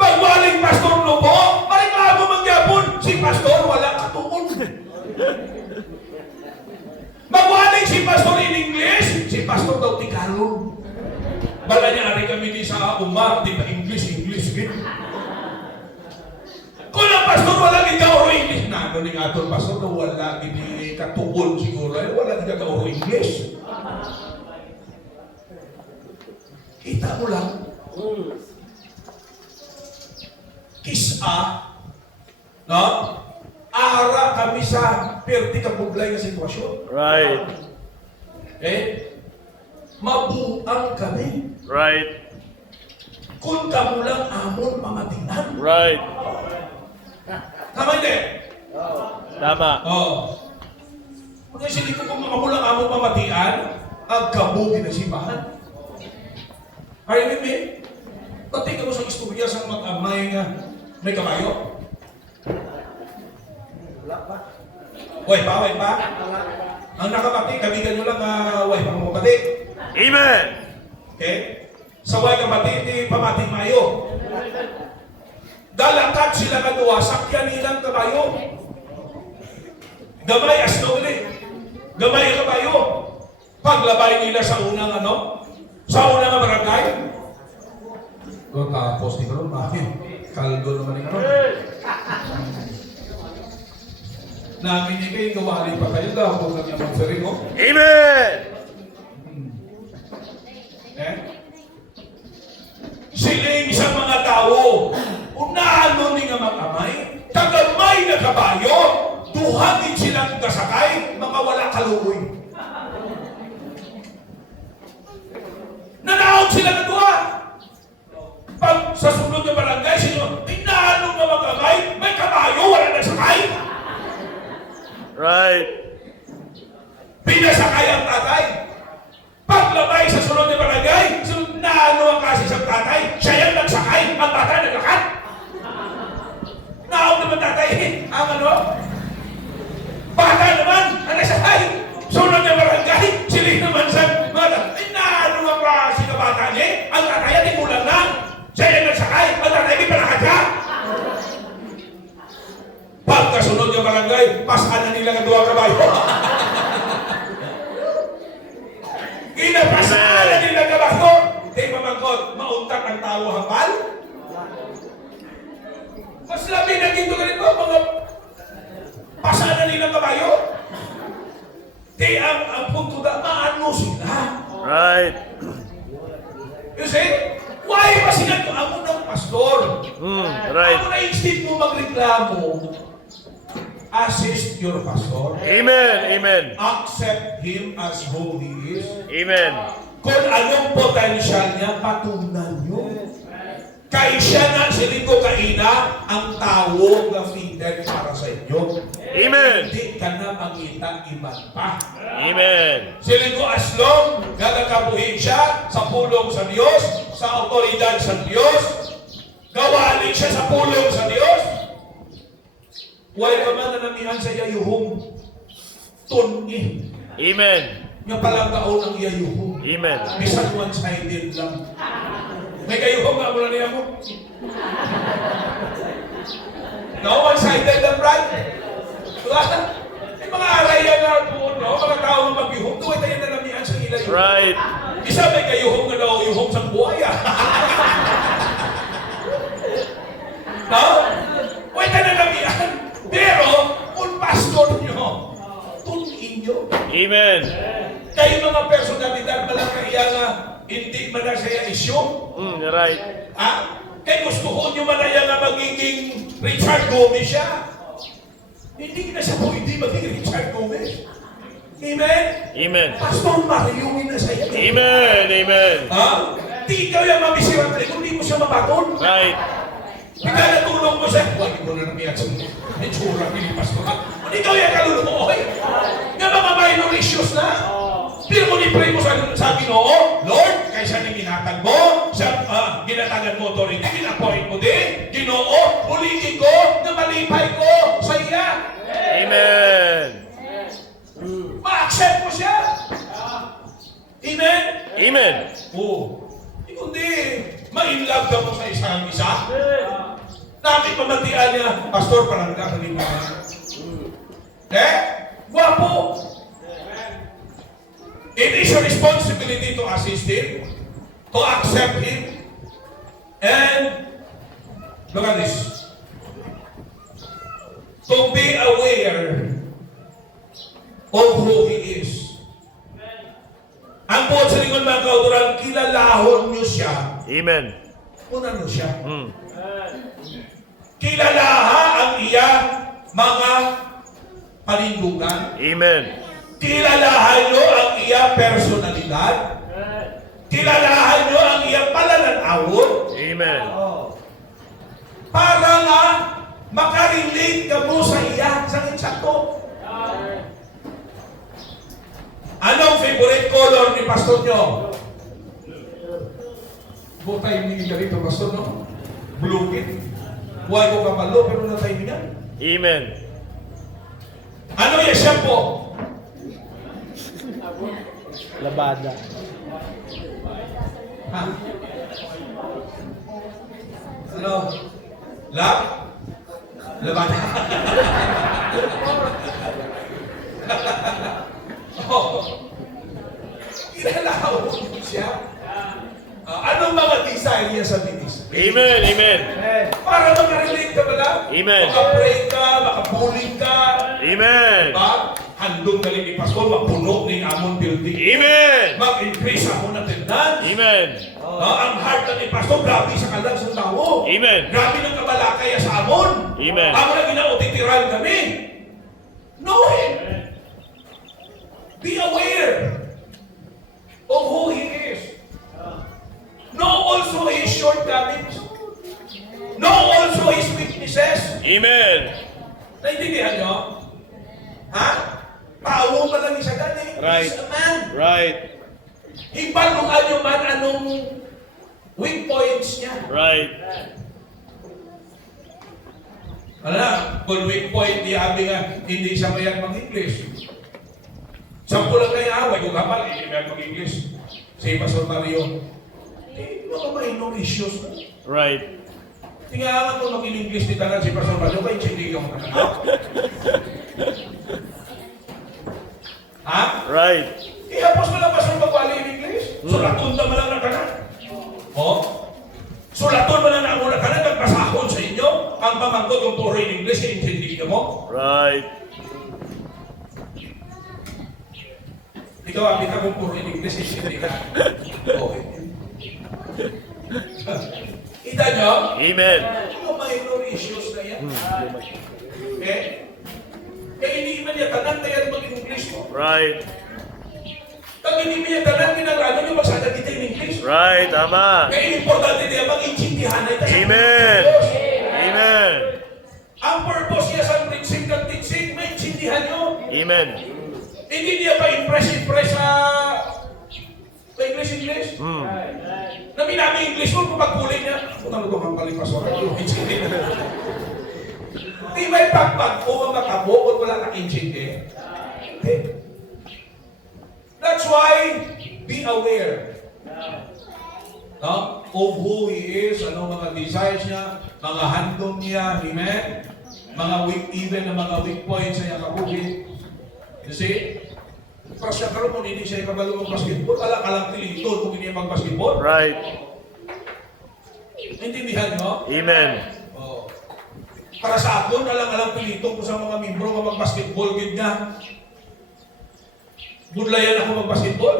Pagwaling pastor Lobo, mareklamo mangyapon. Si pastor wala katuon. Magwaling si pastor in English, si pastor daw Tigalog. Bala niya ari kami di sa umar, di ba English gitu. Kung ang pastor wala ikaw o English na, ano ni aton pastor na wala hindi katuon siguro, wala hindi ka o English. Kita mo lang. Kisa, no? Ara kami sa perti kabuglay nga sitwasyon. Right. Mabuang kami. Right. Kung kamo lang amon mamatinan. Right. Tama hindi? Tama. Kung hindi ko kung mamulang amon mamatian, ang kabugi na simbahan. Are you with me? Pati ka mo sa istorya sa mag-amay nga may kabayo. Wala pa. Way pa. Ang nakapati, kabigan nyo lang way pa mamapati. Amen. Okay? Sa way kapati, di pamating mayo. Dalakat sila kadua, sakyan nilang kabayo. Gamay asno ulit. Gamay ang kabayo. Paglabay nila sa unang sa unang barangay. Doon tapos ni Karon, bakit? Kaldo naman ni Karon. Namin ni Kay, gawali pa kayo daw kung kanya mag-fering mo. Amen. Siling isang mga tao, unano ni nga makamay, kagamay na kabayo, duhagin silang kasakay, mga wala kaluoy. Nanaon sila na duha. Pag sa sunod na barangay, sino, inaalong na makamay, may kabayo, wala na sakay. Right. Pinasakay ang tatay. Paglabay sa sunod na barangay, naano ang kasi sa tatay, siya yung nagsakay, ang tatay naglakad. Naon naman tatay, ang bata naman, ang nagsakay. Sunod na barangay, sila naman sa mata. Naano ang kasi ka bata niya, ang tatay at ikulang na. Siya yung nagsakay, ang tatay may palakad ka. Pagkasunod ng barangay, pasahan na nila ng duwa kabayo. Ginapasahan na nila kabayo. Di mamangkot, mauntak ang tao hambal. Mas labi na ginto ganito, mga pasahan na nila kabayo. Di ang punto na, maano sila. Right. You see? Why ba sila ito? Amo ng pastor. Right. Amo na instinct mo magreklamo. Assist your pastor. Amen. Amen. Accept him as who he is. Amen. Kung anong potential niya, patunan nyo. Kaya siya na siling ko kaina ang tawag na fitted para sa inyo. Amen. Hindi ka na mangitang iman pa. Amen. Siling ko as long gagakabuhin siya sa pulong sa Diyos, sa otoridad sa Diyos, gawaling siya sa pulong sa Diyos, huwag ka man nanamihan sa iyayuhong tuni. Amen. Nga palang taon ang iyayuhong. Amen. Bisan one-sided lang. May kayuhong nga mula niya mo. No, one-sided lang, Brad. Diba? May mga araya nga po, no? Mga tao ng magbihong, tuway tayo nanamihan sa ilayuhong. Right. Isa may kayuhong nga daw, yuhong sa buhaya. No? Huwag tayo nanamihan. Pero, kung pastor nyo, tunin nyo. Amen. Kayo mga personalidad malang kaya nga hindi man na siya isyo. Right. Kaya gusto ko nyo man na yan na magiging Richard Gomez siya. Hindi na siya pwede maging Richard Gomez. Amen? Amen. Pastor Mario na sa iyo. Amen. Amen. Ha? Di ikaw yung mabisiwan ko, hindi mo siya mabaton. Right. Bigla natulong mo siya. Huwag ko na namiyak sa may tsura ni Pastor. Hindi ikaw yung kaluluoy. Nga mga minor issues na. Pero kung i-pray mo sa Ginoo, Lord, kaysa nang ginatag mo, sa ginatagan mo authority, ginapoint mo din, Ginoo, ulitin ko, na malipay ko sa iya. Amen. Ma-accept mo siya. Amen? Amen. Oo. Kundi, ma-inlove ka mo sa isang isa. Natin pamatian niya, Pastor, parang kakalima na. Wapo. It is your responsibility to assist him, to accept him, and look at this. To be aware of who he is. Ang buot sa lingon mga kauturan, kilalahon niyo siya. Amen. Una niyo siya. Kilalaha ang iya mga panindugan. Amen. Kilalahan niyo ang iya personalidad. Kilalahan niyo ang iya palananawon. Amen. Para nga makarelate ka mo sa iya sa insakto. Anong favorite color ni pastor nyo? Butay yung nilila rito, pastor, no? Blue kit. Huwag ko kapalo, pero natay niya. Amen. Ano yung shampoo? Labada. Ha? Ano? Lab? Labada. Oh. Kilalaw siya. Anong mga desire niya sa ministry? Amen. Amen. Para makarelate ka ba lang? Amen. Maka-pray ka, makabuling ka. Amen. Diba? Handong galing ni Pastor, mapuno ni Amon Building. Amen. Mag-increase ako ng attendance. Amen. Ang heart na ni Pastor, grabe sa kalag sa tao. Amen. Grabe ng kabalakaya sa Amon. Amen. Amo na ginautitiran kami. Know him. Be aware of who he is. Know also his shortcomings. Know also his weaknesses. Amen. Naintindihan nyo? Ha? Tao pa lang isa gani. Right. He's a man. Right. Ibaluan nyo man anong weak points niya. Right. Ano na? Kung weak point niya, sabi nga, hindi siya mayan mag-English. Sampo lang kaya, huwag yung kapal, hindi mayan mag-English. Si Pastor Mario. Mga minor issues. Right. Tingnan ko mag-English ni Tanan si Pastor Mario, kaya hindi yung Tanan. Ha? Right. Ihapos mo lang Pastor magwali in English? Sulaton na lang na Tanan. Oh? Sulaton mo lang na muna Tanan, nagpasahon sa inyo, ang pamangkot yung puro in English, hindi mo. Right. Ikaw, abit akong puro in English, hindi ka. Okay. Kita nyo? Amen. Yung minor issues na yan. Okay? Kaya hindi man niya tanan na yan mag-English mo. Right. Pag hindi man niya tanan, ginagawa niyo magsada dito in English. Right. Tama. Kaya importante niya mag-intindihan na ito. Amen. Amen. Ang purpose niya sa preaching ng teaching, may intindihan nyo. Amen. Hindi niya pa impress sa English. Na minami English mo, kapag-kuling niya, kung ano doon ang palipasoran, yung intindi. Di may pagpag o matabo o wala kang intindi. That's why, be aware of who he is, ano mga desires niya, mga handong niya, amen? Mga weak, even na mga weak points sa iyang kabuhi. You see? Para siya karoon kung hindi siya ikabalo mag-basketball, alang tilitod kung hindi mag-basketball. Right. Intindihan nyo? Amen. Oh. Para sa akin, alang pilitong ko sa mga membro nga mag-basketball, gid nga. Budlayan ako mag-basketball.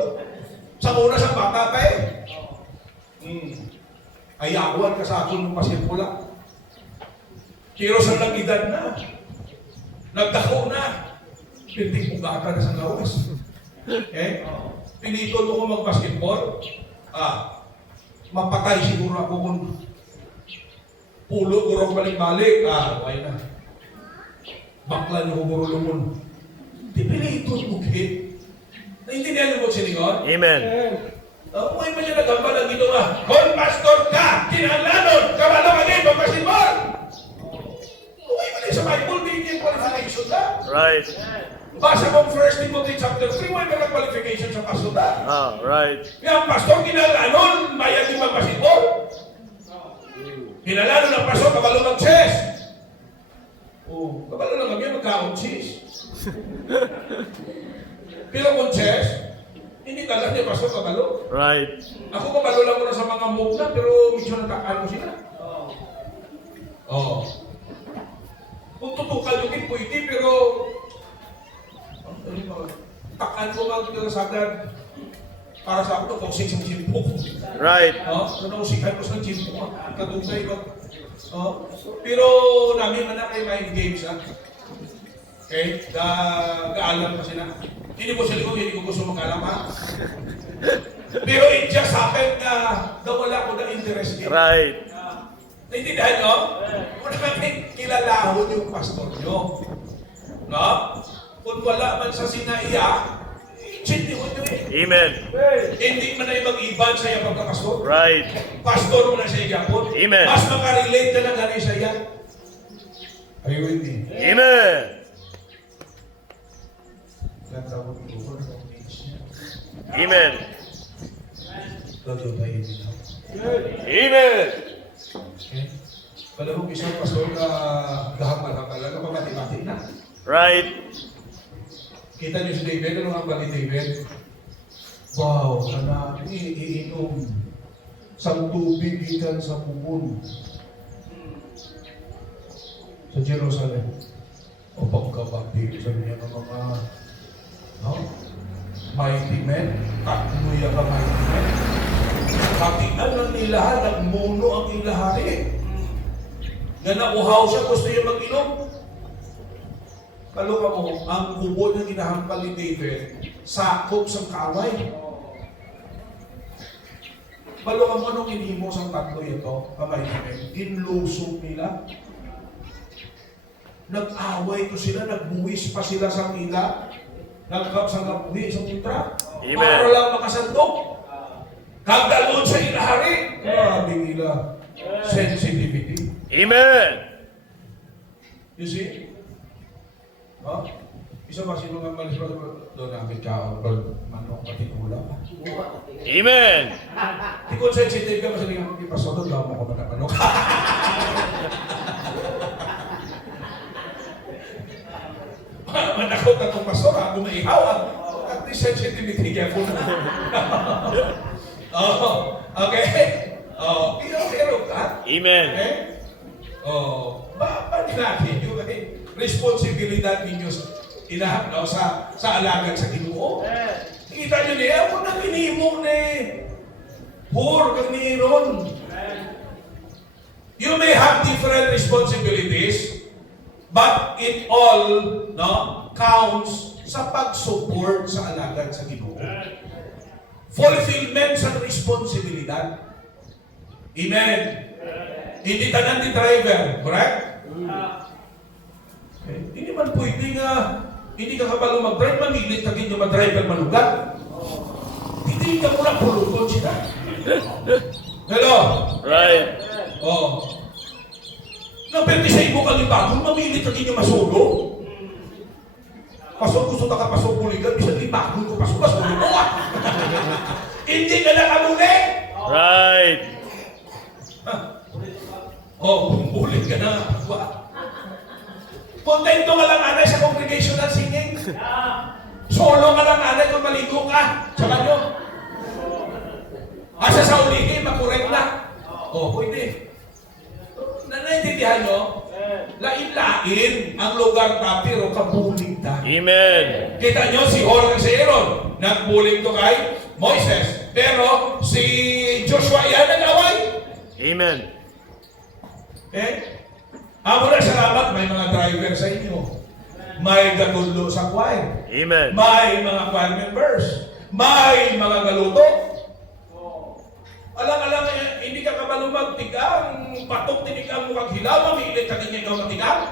Sa una sa bata pa eh. Ayawan ka sa akin mag-basketball lang. Pero sa nag-edad na, nagdako na, Pinting bugata na sa gawas. Okay? Pinito ko mag-basketball. Mapatay siguro ako kung pulo urong balik-balik. Okay na. Bakla niyo ko lumon. Di pinito bukit. Naintindihan niyo mo siningon? Amen. May pa niya nagambal ang ginawa. Kung pastor ka, kinalanon, kabalo ka din, mag-basketball. Uy, mali sa Bible, bigyan qualification na. Right. Basa kong 1 Timothy chapter 3, may mga qualification sa pastor na. Right. Kaya ang pastor kinalanon, mayag din mag-basketball. Kinalanon ang pastor, kabalo mag-chess. Kabalo lang kami, magka-chess. Pero kung chess, hindi talaga niya pastor kabalo. Right. Ako kabalo lang muna sa mga move na, pero medyo natakaan mo sila. Kung tutukal yung pwede, pero takaan mo mag-sagad para sa ako ito, kausik sa chimpo. Right. Nausikan ko sa chimpo. Kadugay ko. Pero namin na kayo mind games, ha? Okay? Gaalam pa sila. Hindi ko sila hindi ko gusto mag-alam, ha? Pero it just happened na wala ko na interest in. Right. Naintindihan nyo? Kung namin kilalahon yung pastor nyo. No? Kung wala man sa sinaiya, chinti ko nyo eh. Amen. Hindi man na mag-iban sa iya pagkapastor. Right. Pastor mo na siya igapon. Amen. Mas makarelate ka na gano'n sa iya. Are you with me? Amen. Amen. Amen. Kalau mo isang pastor na gahamal-hamal lang, pamati-mati na. Right. Kita niyo si David, ano ang bali David? Wow, anak, iinom. Sa tubig ikan sa pupon. Sa Jerusalem. O pagkabati sa niya ng mga mighty men, katnuya ka mighty men. Katian ng nilahan, nagmuno ang ilahari. Nga nauhaw siya, gusto niya mag-inom. Kaluka mo, ang kubo na ginahampal ni David, sakop sa kaway. Kaluka mo nung inimo sa tatlo ito, kamay namin, inlusog nila. Nag-away ko sila, nagbuwis pa sila sa mila, nagkap sa kapuhi sa putra. Amen. Para lang makasandok. Kagdalon sa ilahari. Grabe nila. Sensitivity. Amen. You see? Isa ba sino nga malis pa doon namin ka manong patikula pa? Amen. Di ko sensitive ka, masali nga magpipasok doon, daw mo ko matapanok. Manakot na itong pastor, gumaihaw. At least sensitivity kaya po na. Okay? Pero ka? Amen. Okay? Paano natin yung responsibilidad ninyo inahap sa alagad sa Ginoo? Kita nyo niya, ako na pinimong na poor kang niron. You may have different responsibilities, but it all counts sa pag-support sa alagad sa Ginoo. Fulfillment sa responsibilidad. Amen. Hindi tanan ni driver, correct? Okay. Hindi man pwede nga, hindi ka kabalo mag-drive, mamilit ka din yung mag-driver malugat. Hindi ka muna pulutod siya. Hello? Right. Nang 26 mo kalibagong, mamilit ka din yung masulo. Pasok, gusto na ka pasok buligan, bisa libagong ko pasok, masulo mo Hindi ka na kamuli. Right. Bumulit ka na. Kontento ka lang anay sa congregational singing. Solo ka lang anay kung maligo ka sa kanyo. Asa sa ulihin, makurek na. Pwede. Naintindihan nyo? Lain-lain ang lugar na pero kabulig na. Amen. Kita nyo si Hor ng si Aaron, nagbulig to kay Moises. Pero si Joshua yan nag-away. Amen. Amo na salamat, may mga driver sa inyo. may gatudlo sa choir. Amen. May mga choir members. May mga galuto. Alang-alang, hindi ka kabalo magtigang, patok tinigang mo kag hilaw, mamilit ka din ikaw matigang.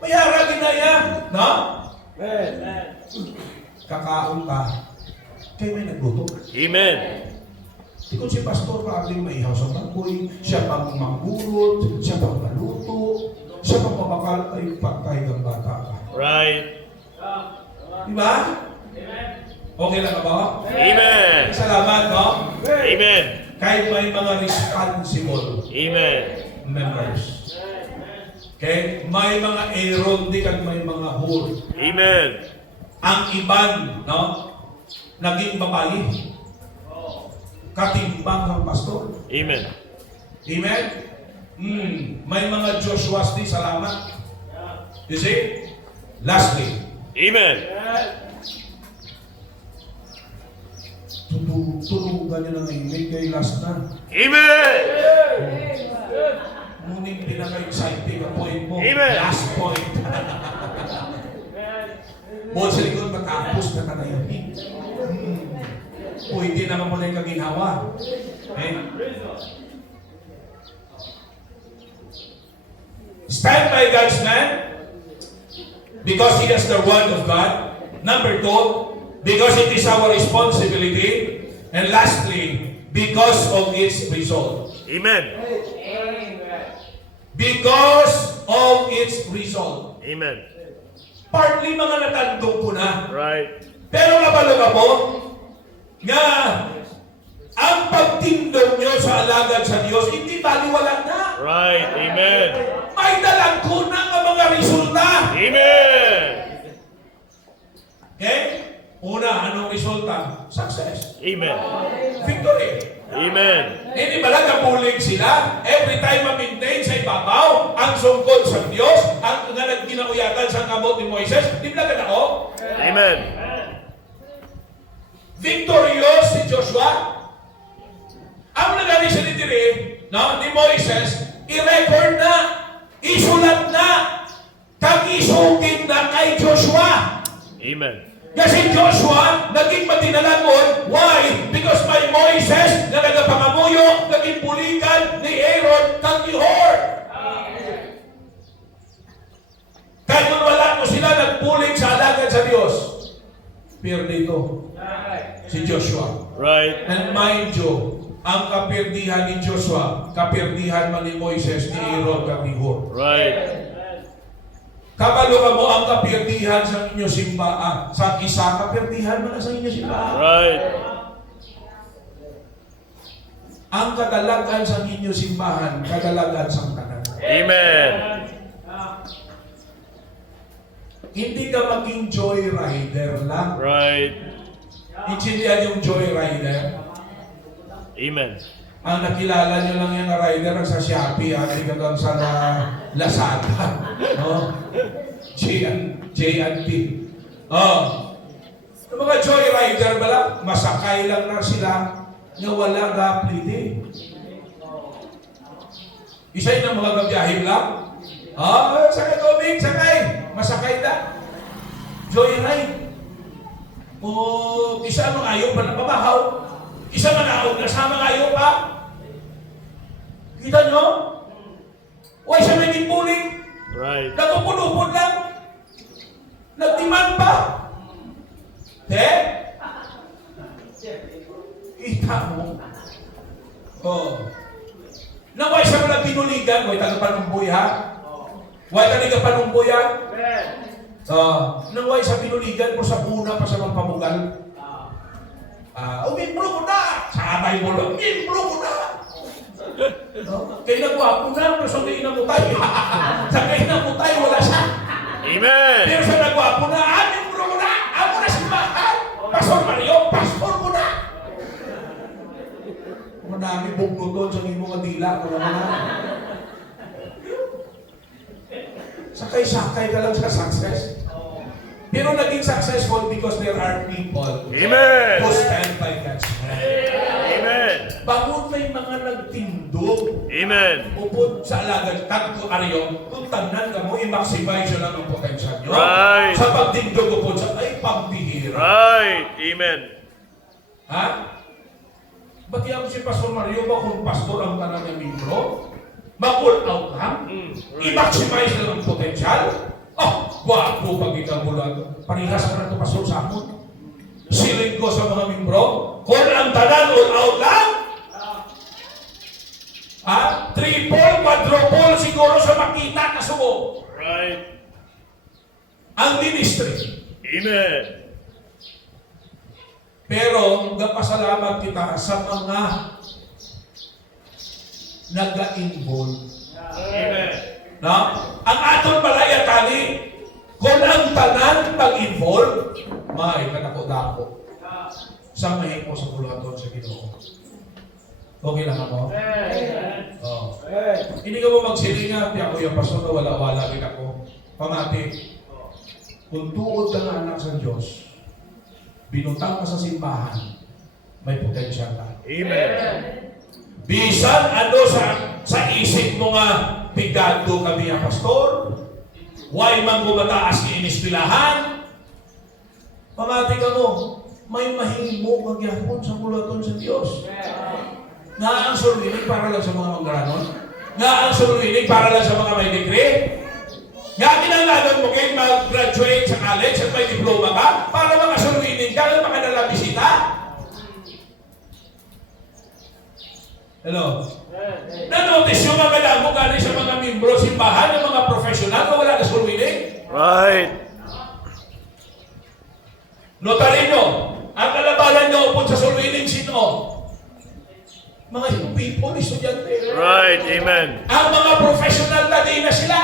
Mayara ginaya, no? Amen. Kakaon ka, kayo may nagluto. Amen. Di kung si Pastor probably may ihaw sa baboy, siya pang manggurot, siya pang maluto, siya pang mabakal, ay patay ng bata ka. Right. Di ba? Okay lang ka ba? Amen. Salamat, no? Amen. Kahit may mga responsible Amen. members. Okay? May mga Aaron, di kag may mga Hur. Amen. Ang iban, no? Naging babali. Katimbang ng pastor. Amen. Amen? May mga Joshua's di salamat. You see? Lastly, Amen. tulungan nyo ng imig kay last na. Amen. Ngunit pinaka-exciting ang point mo. Amen. Last point. Buwan sa likod, matapos na kanayamig. Pwede naman mo na yung kaginhawa. Okay? Stand by God's man because He is the Word of God. Number 2, because it is our responsibility. And lastly, because of its result. Amen. Because of its result. Amen. Partly mga natandong ko na. Right. Pero kabalo po, nga ang pagtindog nyo sa alagad sa Diyos, hindi baliwalag na. Right. Amen. May dalagko na ang mga resulta. Amen. Okay? Una, anong resulta? Success. Amen. Victory. Amen. Hindi ba lang napulig sila? Every time ma-maintain sa ibabaw, ang sungkod sa Diyos, ang nga nagkinauyatan sa kamot ni Moises, di ba ka ako? Amen. Victorious si Joshua. Ang nagani siya ni Dire, no, ni Moises, i-record na, isulat na, kag-isugin na kay Joshua. Amen. Kasi Joshua, naging matinalangon. Why? Because may Moises na nagapangamuyo, naging pulikan ni Aaron kag ni Hur. Kahit kung wala mo sila nagpulig sa alagad sa Diyos. Pero dito, si Joshua. Right. And mind you, ang kapirdihan ni Joshua, kapirdihan man ni Moises, ni Aaron kag ni Hur. Right. Kabalo ka mo ang kapirdihan sa inyo simbahan. Sa isa, kapirdihan mo na sa inyo simbahan. Right. Ang kadalagan sa inyo simbahan, kadalagan sa kanan. Amen. Hindi ka maging joyrider lang. Right. Intindihan yung joyrider. Amen. Ang nakilala nyo lang yung rider ang sa Shopee, hindi ka lang sa Lazada. No? J&T. Oh. Yung mga joyrider ba lang, masakay lang na sila na wala gaplite. Isa yun ang mga gabiyahin lang. Oh, sakay tubig, sakay. Masakay na. Joyride. O, isa ang ayaw pa ng pabahaw. Isa manaog na sa mga ayaw pa. Kita nyo? O isa may gipuling. Right. Nagpupulupod lang. Nagtiman pa. Kita mo. Oh. Naway siya wala pinuligan. Huwag taga panumboy ha. Huwag taga panumboy ha. Naway sa pinuligan mo sa una pa sa magpamugal. Umimbro ko na! Sabay mo lang, umimbro ko na! Kaya nagwapo na, pero sa kayo namutay. Sa kayo namutay, wala siya. Amen. Pero sa nagwapo na, umimbro ko na! Ako na si Mahal! Pastor Mario, pastor ko na! Madami bugno doon sa mga dila. Sakay-sakay ka lang sa success. Pero naging successful because there are people Amen. who stand by God's hand. Amen. Bangon may may mga nagtindog. Amen. Upod sa alagad, tagto ariyo, kung tanan ka mo, i-maximize yun ang potential nyo. Right. Sa pagtindog upod sa, ay, pambihira. Right. Amen. Ha? Ba't yan si Pastor Mario ba kung pastor ang tanan niya membro? Ma-pull out lang? I-maximize lang ang potential? Oh, wapo pag ikaw mula. Parehas ka na ito, pastor, sa amon. Siling ko sa mga membro, kung ang tanan all out lang, ha? Triple, quadruple siguro sa makita na sumo. Right. Ang ministry. Amen. Pero, nagpasalamat kita sa mga nag-involve. Amen. No? Ang aton balaya tali, kung ang tanan mag-involve, may katako-dako. Sa mahimo sa puluhaton sa Ginoo. Okay lang ako? Oh. Hindi ka mo magsilinga, di ako yung pastor na wala-wala rin ako. Pamati, kung tuod ka ng anak sa Diyos, binutang ka sa simbahan, may potential ka. Amen. Bisan ano sa isip mo nga, pigado kami ang pastor, why man kumataas ni inispilahan, pamati ka mo, may mahimo magyapon sa puluhaton sa Diyos. Nga ang sulwinig para lang sa mga manggaranon? Nga ang sulwinig para lang sa mga may degree? Nga kinalagan mo kayo mag-graduate sa college at may diploma ka para mga sulwinig ka lang makadala bisita? Hello? Na-notice yung mga damo galing sa mga membro, simbahan, ng mga professional na wala na sulwinig? Right. Notarin nyo, ang kalabalan nyo upod sa sulwinig sino? Mga young people, estudyante. Right. Amen. Ang mga professional na di na sila.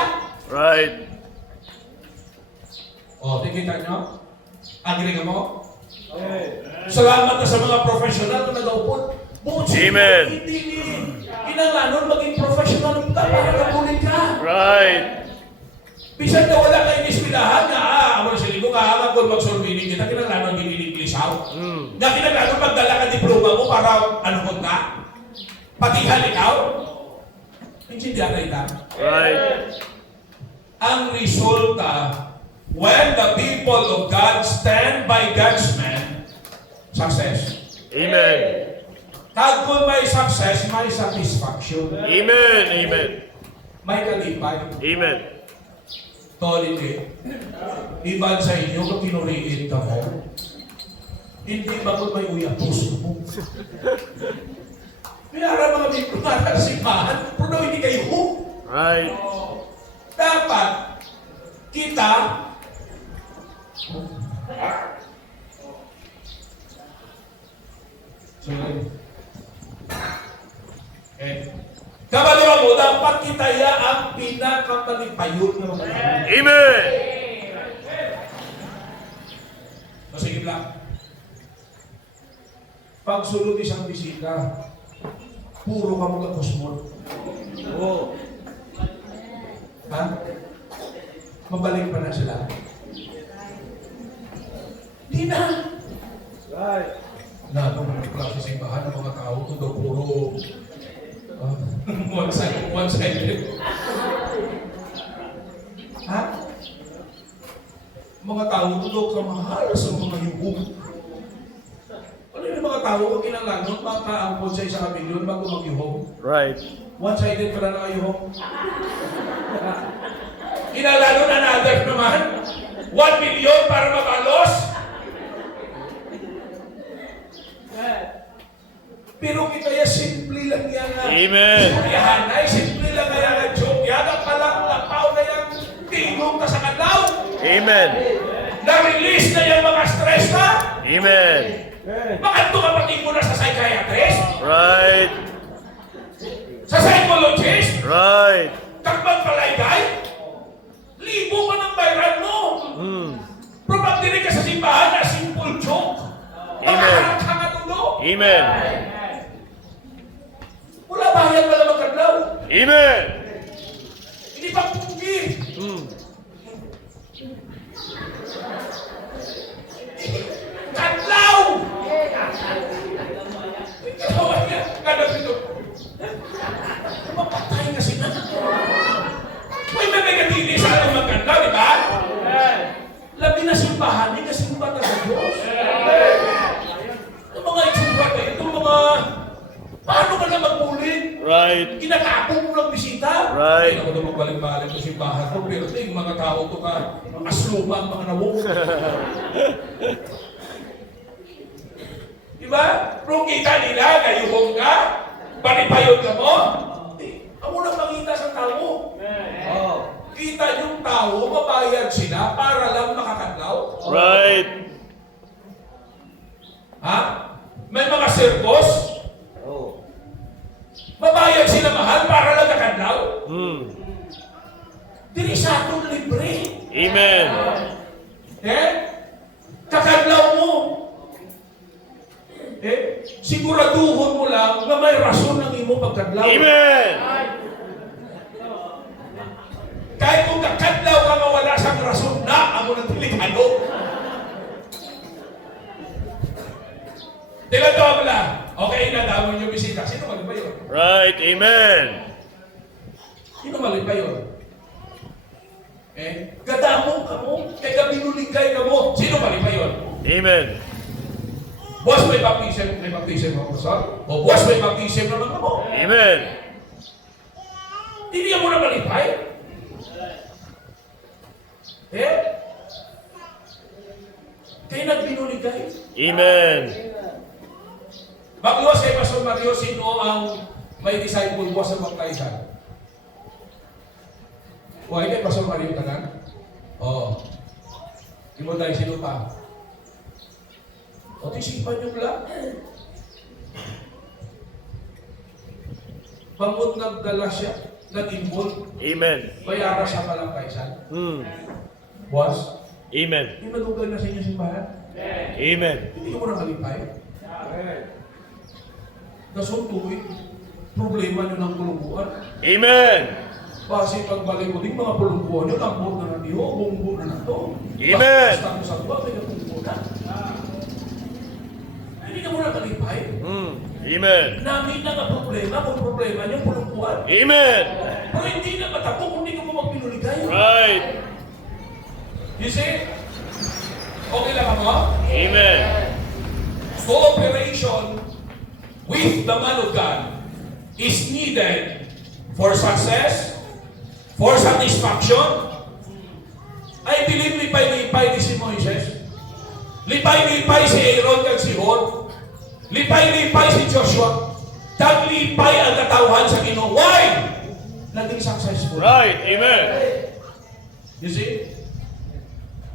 Right. O, tingnan nyo? Agree ka mo? Salamat na sa mga professional na nag-upod. Amen. Hindi kinanganon maging professional ka para kapunin ka. Right. Bisan na wala kayo nispilahan nga, wala sila ko kahaman kung magsulwinig kita, kinanganon ginilig lisaw. Na kinanganon magdala ka diploma mo para ano mo ka? Patihan ikaw? Hindi ka. Right. Ang resulta, when the people of God stand by God's man, success. Amen. Tag kung may success, may satisfaction. Amen. Amen. May kalipay. Amen. Tolindi. Iban sa inyo kung pinuriin ka mo, hindi ba kung may uya puso mo? Mayara mga bigro na simbahan, pero hindi kayo hook. Right. Dapat kita kabaliwa mo, dapat kita ya ang pinakamalipayot ng mga tao. Amen. O sige lang. Pagsulod isang bisita, puro ka mga kusmol. Ha? Mabalik pa na sila. Di na. Na itong klase simbahan ng mga tao, ito daw puro one-sided. Ha? Mga tao, ito daw kamahal sa mga yuhong. Ano yung mga tao, kung kinalanon, makaangkod sa isang milyon bago mag-yuhong? Right. One-sided pala na kayo. Inalalo na another naman. 1 million para mabalos. Pero kita ya simple lang yan nga. Amen. Yan ay simple lang nga yan. Joke yan. Ang palang lapaw na yan. Tingong ka sa kadlaw. Amen. Na-release na yung mga stress na. Amen. Bakit ito kapatid mo na sa psychiatrist? Right. Sa psychologist? Right. Takbang palaygay? Libo ka ng bayaran mo. Probably ka sa simbahan na simple joke. Makaharap ka nga tulo. Amen. Wala bayan pala magkadlaw. Amen. Hindi pa pugi. Kadlaw! Kadlaw niya. Kadlaw ito. Mapatay nga sila. May nagagandili sa ating magkanda, di ba? Labi na simbahan, hindi ka simba ka sa Diyos. Yung mga itsura na ito, mga... Paano ka na magmulit? Right. Kinakapong mo ng bisita. Right. Hindi ako na magbalik-balik sa simbahan ko, pero yung mga tao to ka, mga asluma, ang mga nawong. Diba? Kung kita nila, gayuhong ka, panipayod ka mo, ako na makita sa tao. Kita yung tao, mabayad sila para lang makakadlaw. Right. Ha? May mga sirkos, mabayad sila mahal para lang makakadlaw. Dili sa atong libre. Amen. Kakadlaw mo. Siguraduhon mo lang na may rason ng imo pagkadlaw. Amen. Kahit kung kakadlaw ka mawala sa rason na, amo ng delikado. Tiladong lang. Okay na daw yung bisita. Sino mali ba yun? Right. Amen. Sino mali ba yun? Gadamong ka mo. Kaya binuligay ka mo. Sino mali ba yun? Amen. Boss, may baptism ako, pastor. O boss, may baptism naman ako. Amen. Hindi mo na malipay. Kaya nagbinuligay. Amen. Magluwas kay Pastor Mario, sino ang may disciple mo sa baptizan? O, hindi, Pastor Mario tanan? Oo. Hindi mo tayo sino pa? O, tisipan nyo lang. Pamot nagdala siya, nag-involve, Amen. bayara sa malangkaisan. Boss, Amen. hindi madugay na sa inyo simbahan. Amen. Hindi ko na malipay. Nasuntuin, problema nyo ng pulungkuan. Amen. Base pagbalik ko din, mga pulungkuan nyo, lambot na na niyo, bungbo na na to. Amen. Basta mo sa buwan, may napungko na. Hindi ka mo na malipay. Amen. Namin lang ang problema, kung problema nyo, pulungkuan. Amen. Pero hindi na matapos kung hindi ka mo magpinuligay. Right. You see? Okay lang ako? Amen. Cooperation with the man of God is needed for success, for satisfaction. I believe lipay-lipay ni si Moises. Lipay-lipay si Aaron kag si Hor. Lipay-lipay si Joshua. Taglipay ang katawhan sa Ginoo. Why? Naging successful. Right. Amen. You see?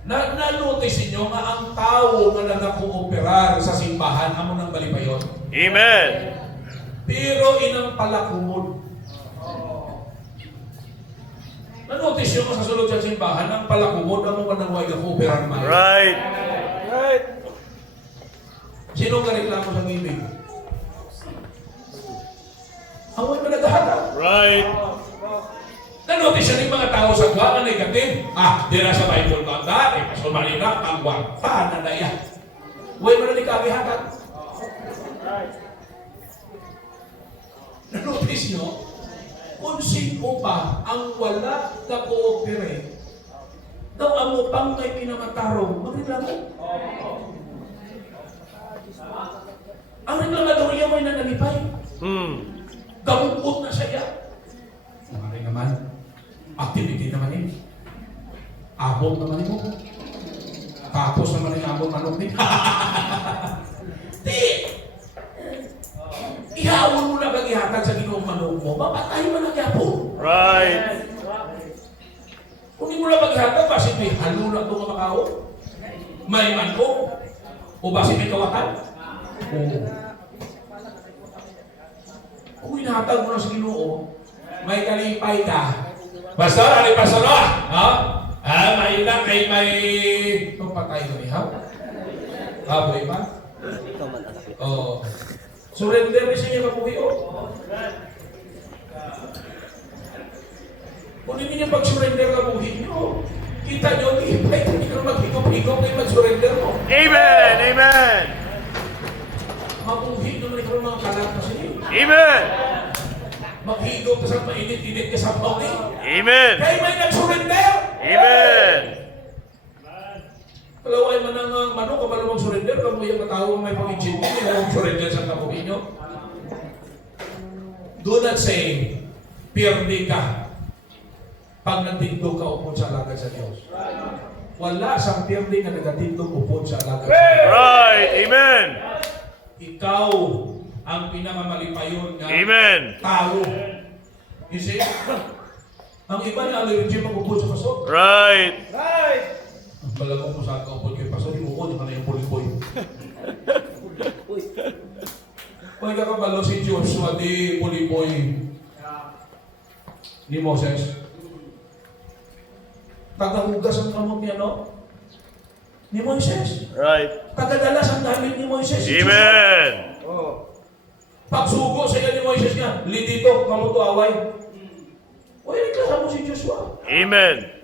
Na-notice niyo nga ang tao nga nagkooperar sa simbahan, amo nang balipayon. Amen. Pero inang palakumod. Na-notice niyo nga sa sulod sa simbahan, ang palakumod, amo ka nang huwag kooperar man. Right. Sino ka reklamo sa ngibig? Amoy mo naghaharap. Right. Na-notice siya ng mga tao sa kwa na negative. Di na sa Bible banda, Pastor Marina, ang wapa na na yan. Huwag mo na ni kabihakat. Na-notice nyo, kung sino pa ang wala na cooperate, daw ang upang may pinamatarong, magreklamo. Ang reklamador niya may nanalipay. Gamukot na siya. Kumari naman, activity naman yun. Abot naman mo. Tapos naman yung abot manok din. Di! Ihawon mo na bagihatan sa ginoong manok mo, mapatay mo na gyapon. Right. Kung hindi mo na bagihatan, basit may halo na ito makao. May manok. O basit may kawatan. Kung hinahatag mo na sa Ginoo, may kalipay ka. Pastor, ali pastor, may ilang kay may itong patay ko niya. Boy ba? Oo. Surrender ni siya kapuhi o. Kung hindi niya pag-surrender kapuhi niyo, kita niyo, hindi ka maghigop-higop na yung mag-surrender mo. Amen. Amen. Mapuhi naman ikaw ng mga kalat na siya. Amen. Maghigop ka sa mainit-init ka sa pawni. Amen. Kaya may nag-surrender. Amen. Kalaway man ang manok, kabalo mag-surrender, kamo yung matao may pag-injit mo, hindi mo mag-surrender sa kapuhin nyo. Do not say, pirdi ka pag nagtindog ka upod sa alagad sa Diyos. Wala sang pirdi na nagatindog upod sa alagad sa Diyos. Right. Amen. Ikaw ang pinamamalipayon nga Amen. tao. You see? Ang iba na allergy mag-upod sa paso. Right. Right. Balagong mo sa kaupod kay paso, di upod, yung yung pulipoy. Kung ka kabalo si Joshua, di pulipoy ni Moses. Tagahugas ang kamot niya, no? Ni Moises. Right. Tagadalas ang damit ni Moises. Si Joshua. Amen. Oh. Pagsugo sa iya ni Moises nga, lidito, kamuto away. O, reklamo si Joshua. Amen.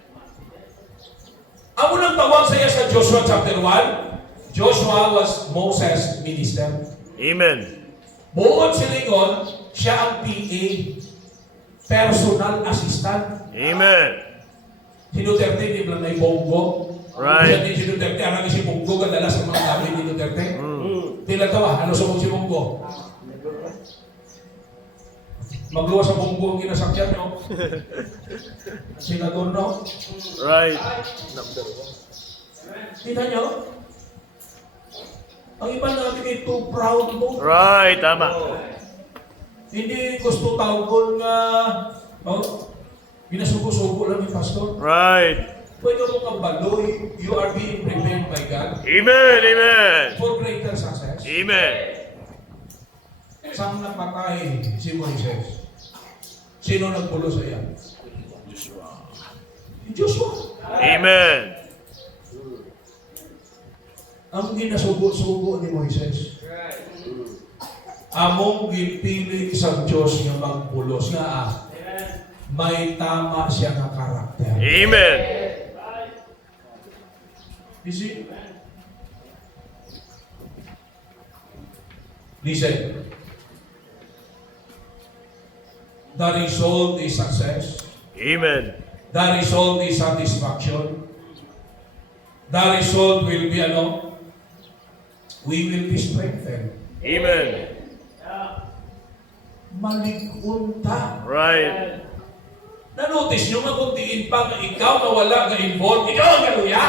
Amo nang tawag sa iya sa Joshua chapter 1, Joshua was Moses' minister. Amen. Buod si Lingon, siya ang PA, personal assistant. Amen. Si Duterte, di ba may bongo? Right. Si Duterte, arang si bongo, kadala sa mga gamit ni Duterte. Tila tawa, ano sa si bongo? Magluwa sa bongo ang ginasakyan, no? Senador, no? Right. Kita nyo? Ang iba natin ay too proud mo. Right. Tama. Hindi gusto tawgon nga, oh, ginasugo-sugo lang ni pastor. Right. Pwede mo kang baloy, you are being prepared by God Amen. Amen. for greater success. Amen. Saan napatay si Moises? Sino nagpulo sa iya? Si Joshua. Amen. Ang ginasugo-sugo ni Moises. Among ginpili sa Diyos nga magpulos nga may tama siya nga karakter. Amen. You see? Listen. The result is success. Amen. The result is satisfaction. The result will be ano? We will be strengthened. Amen. Malig-un ta. Right. Na-notice nyo maguntiin pa nga ikaw na wala ka-involved, ikaw ang galuya?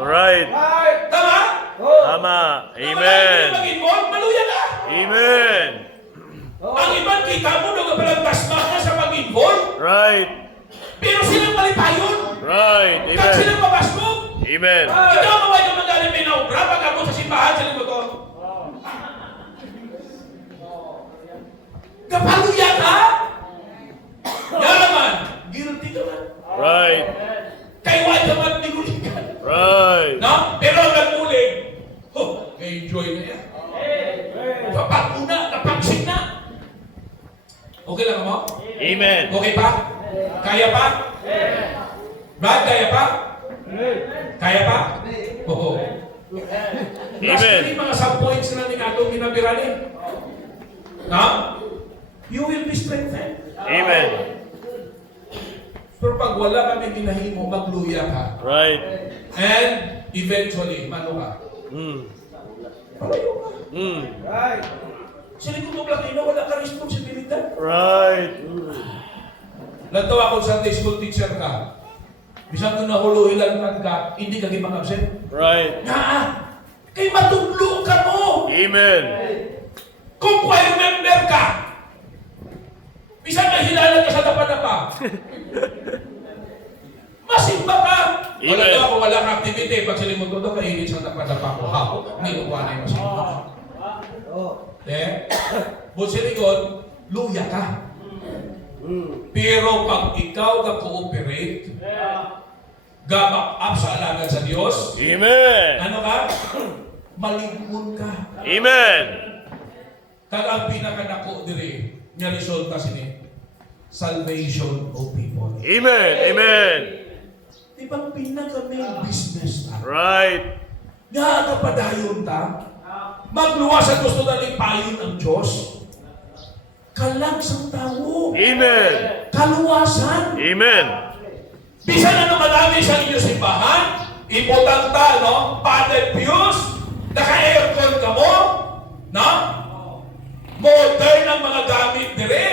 Right. Right. Tama? Oh. Tama. Amen. Amen. Mag-involve, maluya ka. Amen. Ang ibang kita mo nung palang tasma ka sa mag-involve, Right. pero silang malipayon. Right. Kahit Amen. silang mabasmog. Amen. Ikaw maway ka magaling may naubra, pag ako sa simbahan sa lingkod ko. Kapaluya ka? Yaman, guilty ka man. Right. Kay why ka man nilulikan. Right. No? Pero ang nagmuling, oh, enjoy na yan. Kapag-una, kapag-sing na. Okay lang mo? Amen. Okay pa? Kaya pa? Brad, kaya pa? Kaya pa? Oo. Last Amen. three mga sub-points na ni atong ginabiranin. No? You will be strengthened. Amen. Pero pag wala kami ginahimo, magluya ka. Right. And eventually, mano ka? Palayo ka. Right. Sila kung mablakino, wala ka responsibilidad. Right. Lantaw ako Sunday school teacher ka. Bisang kung nahuluhilan ka, hindi ka gimang-absent. Right. Nga, kay matulog ka mo. Amen. Kung choir member ka, bisang kahilala ka sa dapa-dapa. Masimba ka. Wala Amen. daw ako walang activity. Pag silimod ko daw, kainit sa dapa-dapa ko. Ha? Hindi ko na yung masimba. Oh. Eh? But silikod, luya ka. Pero pag ikaw ka-cooperate, gamak up sa alagan sa Diyos, Amen. ano ka? Maligmon ka. Amen. Kag ang pinakanako diri nga resulta sini salvation of people. Amen. Amen. Di ba pinaka main business ta? Right. Nga kapadayon ta, magluwas at gusto na lipayon ang Diyos. Kalang sa tao. Amen. Kaluwasan. Amen. Bisan ano madami sa inyong simbahan, importante, no? Padded pews, naka-aircon ka mo, no? Modern ang mga gamit dire,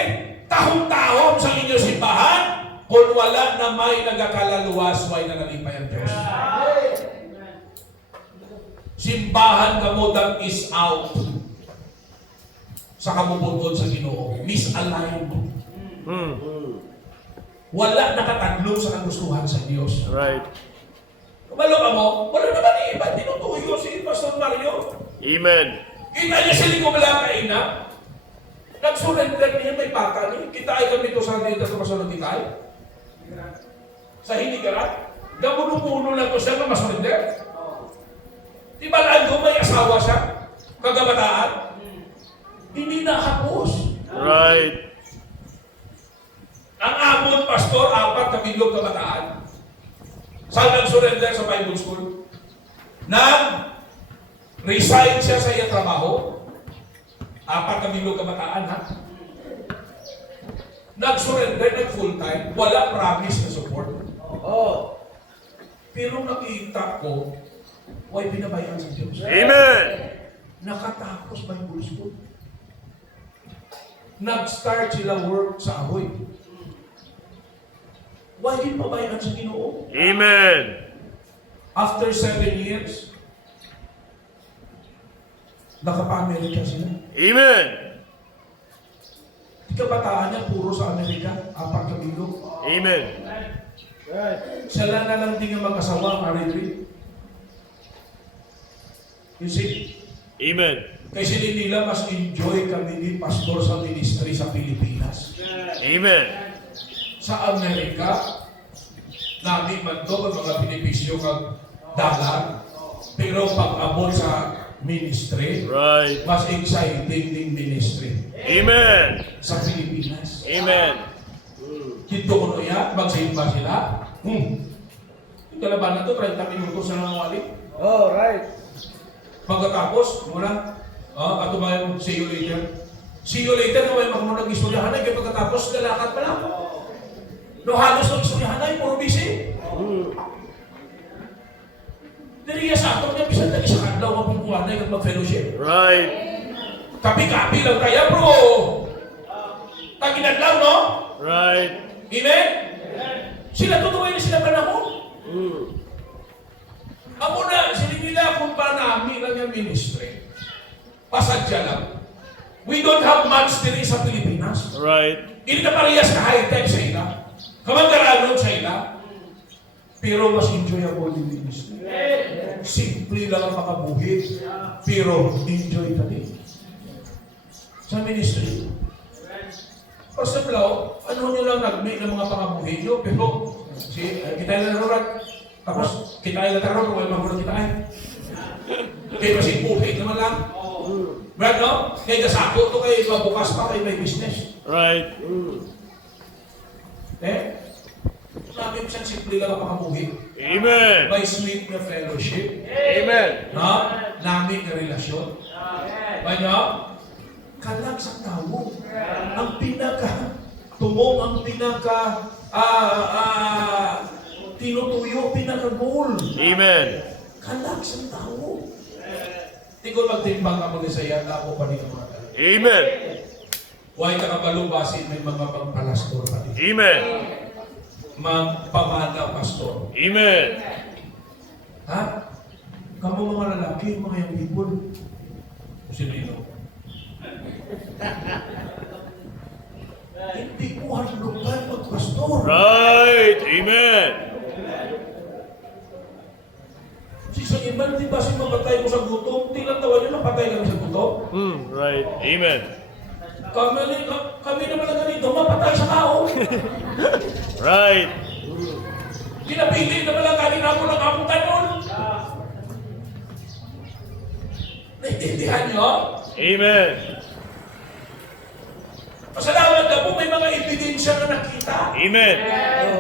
tahong-tahong sa inyong simbahan, kung wala na may nagakalaluwas, way na nalipay ang Diyos. Simbahan ka mo that is out sa kamubutod sa Ginoo. Misaligned. Wala nakataglong sa kagustuhan sa Diyos. Right. Kumalo ka mo, wala naman iba, tinutuyo si Pastor Mario. Amen. Kita niya sila kung wala kaina. Nag-surrender niya, may paka niya. Kitay kami ito sa dito sa masunod kitay. Sa hinikaran. Gamuno-puno lang ko siya na masurrender. Di ba lang ko may asawa siya? Kagabataan? Hindi nakapos. Right. Ang amon, pastor, 4 kabilog kabataan. Saan nag-surrender sa Bible School? Nag-resign siya sa iyang trabaho. 4 kabilog kabataan, ha? Nag-surrender, nag-full-time. Wala promise na support. Oh. Pero nakita ko, why binabayan sa Diyos? Amen. Nakatapos Bible School. Nag-start sila work sa ahoy. Why din pabayaan sa Ginoo? Amen. After 7 years, nakapa-Amerika sila. Amen. Di kabataan niya, puro sa Amerika, 4 kabilog. Amen. Right. Sila na lang din ang mag-asawa, married. You see? Amen. Kasi nila mas enjoy kami ni pastor sa ministry sa Pilipinas. Amen. Sa Amerika, namin man to ang mga benepisyo kag dalan. Pero pag-abot sa ministry, Right. mas exciting din ministry Amen. sa Pilipinas. Amen. Dito ko niya, magsimba sila. Yung kalaban na to, 30 minutos na nangawali. Oh, right. Pagkatapos, muna, ato ba yung see you later? See you later, na may makamuna nag-istoryahan na, kaya pagkatapos, lalakad pa lang. No, halos nag-istoryahan na, puro busy. Diriya sa ato niya, bisan na isa kadlaw, mapungkuhan na yung mag-fellowship. Right. Kapi-kapi lang kaya, bro. Taginad lang, no? Right. Amen? Sila tutuloy na sila panahon. Ako na, sila nila kung pa namin lang yung ministry. Pasadya lang. We don't have much diri sa Pilipinas. Right. Hindi na parehas ka high-tech sa ila. Kamag-aranon sa ila. Pero mas enjoyable yung ministry. Simple lang ang makabuhi. Pero enjoy ka din. Sa ministry. Pastor Blau, ano nyo lang nag-make ng mga pangabuhi nyo, pero kita lang naroon. Tapos, kita lang naroon, kung may magulang kita ay. Kaya masing buhay naman lang. Right, no? Kaya kasako ito kayo, mabukas pa kayo may business. Right. Sabi mo siyang simple lang ang pangabuhi. Amen. May sweet na fellowship. Amen. No? Lamig na relasyon. Ba nyo? Kalag sa tao. Ang pinaka-tumong, ang tinutuyo, pinaka-goal. Amen. Kalag sa tao. Tingol magtimbang ka muli sa iya, ako pa dito mga tayo. Amen. Huwag ka kabalubasin, may mga pangpalastor pa dito. Amen. Magpamana pastor. Amen. Ha? Kamu mga lalaki, mga young people. Sino yun? Hindi ko handugan magpastor. Right. Amen. Si iba, di ba si mapatay mo sa gutom? Tilang tawa nyo, napatay kami sa gutom. Right. Amen. Kami naman lang ganito, mapatay sa tao. Right. Pinapili naman lang kami na ako ng amutan nun. Naintindihan nyo? Amen. Pasalamat na po, may mga ebidensya na nakita. Amen.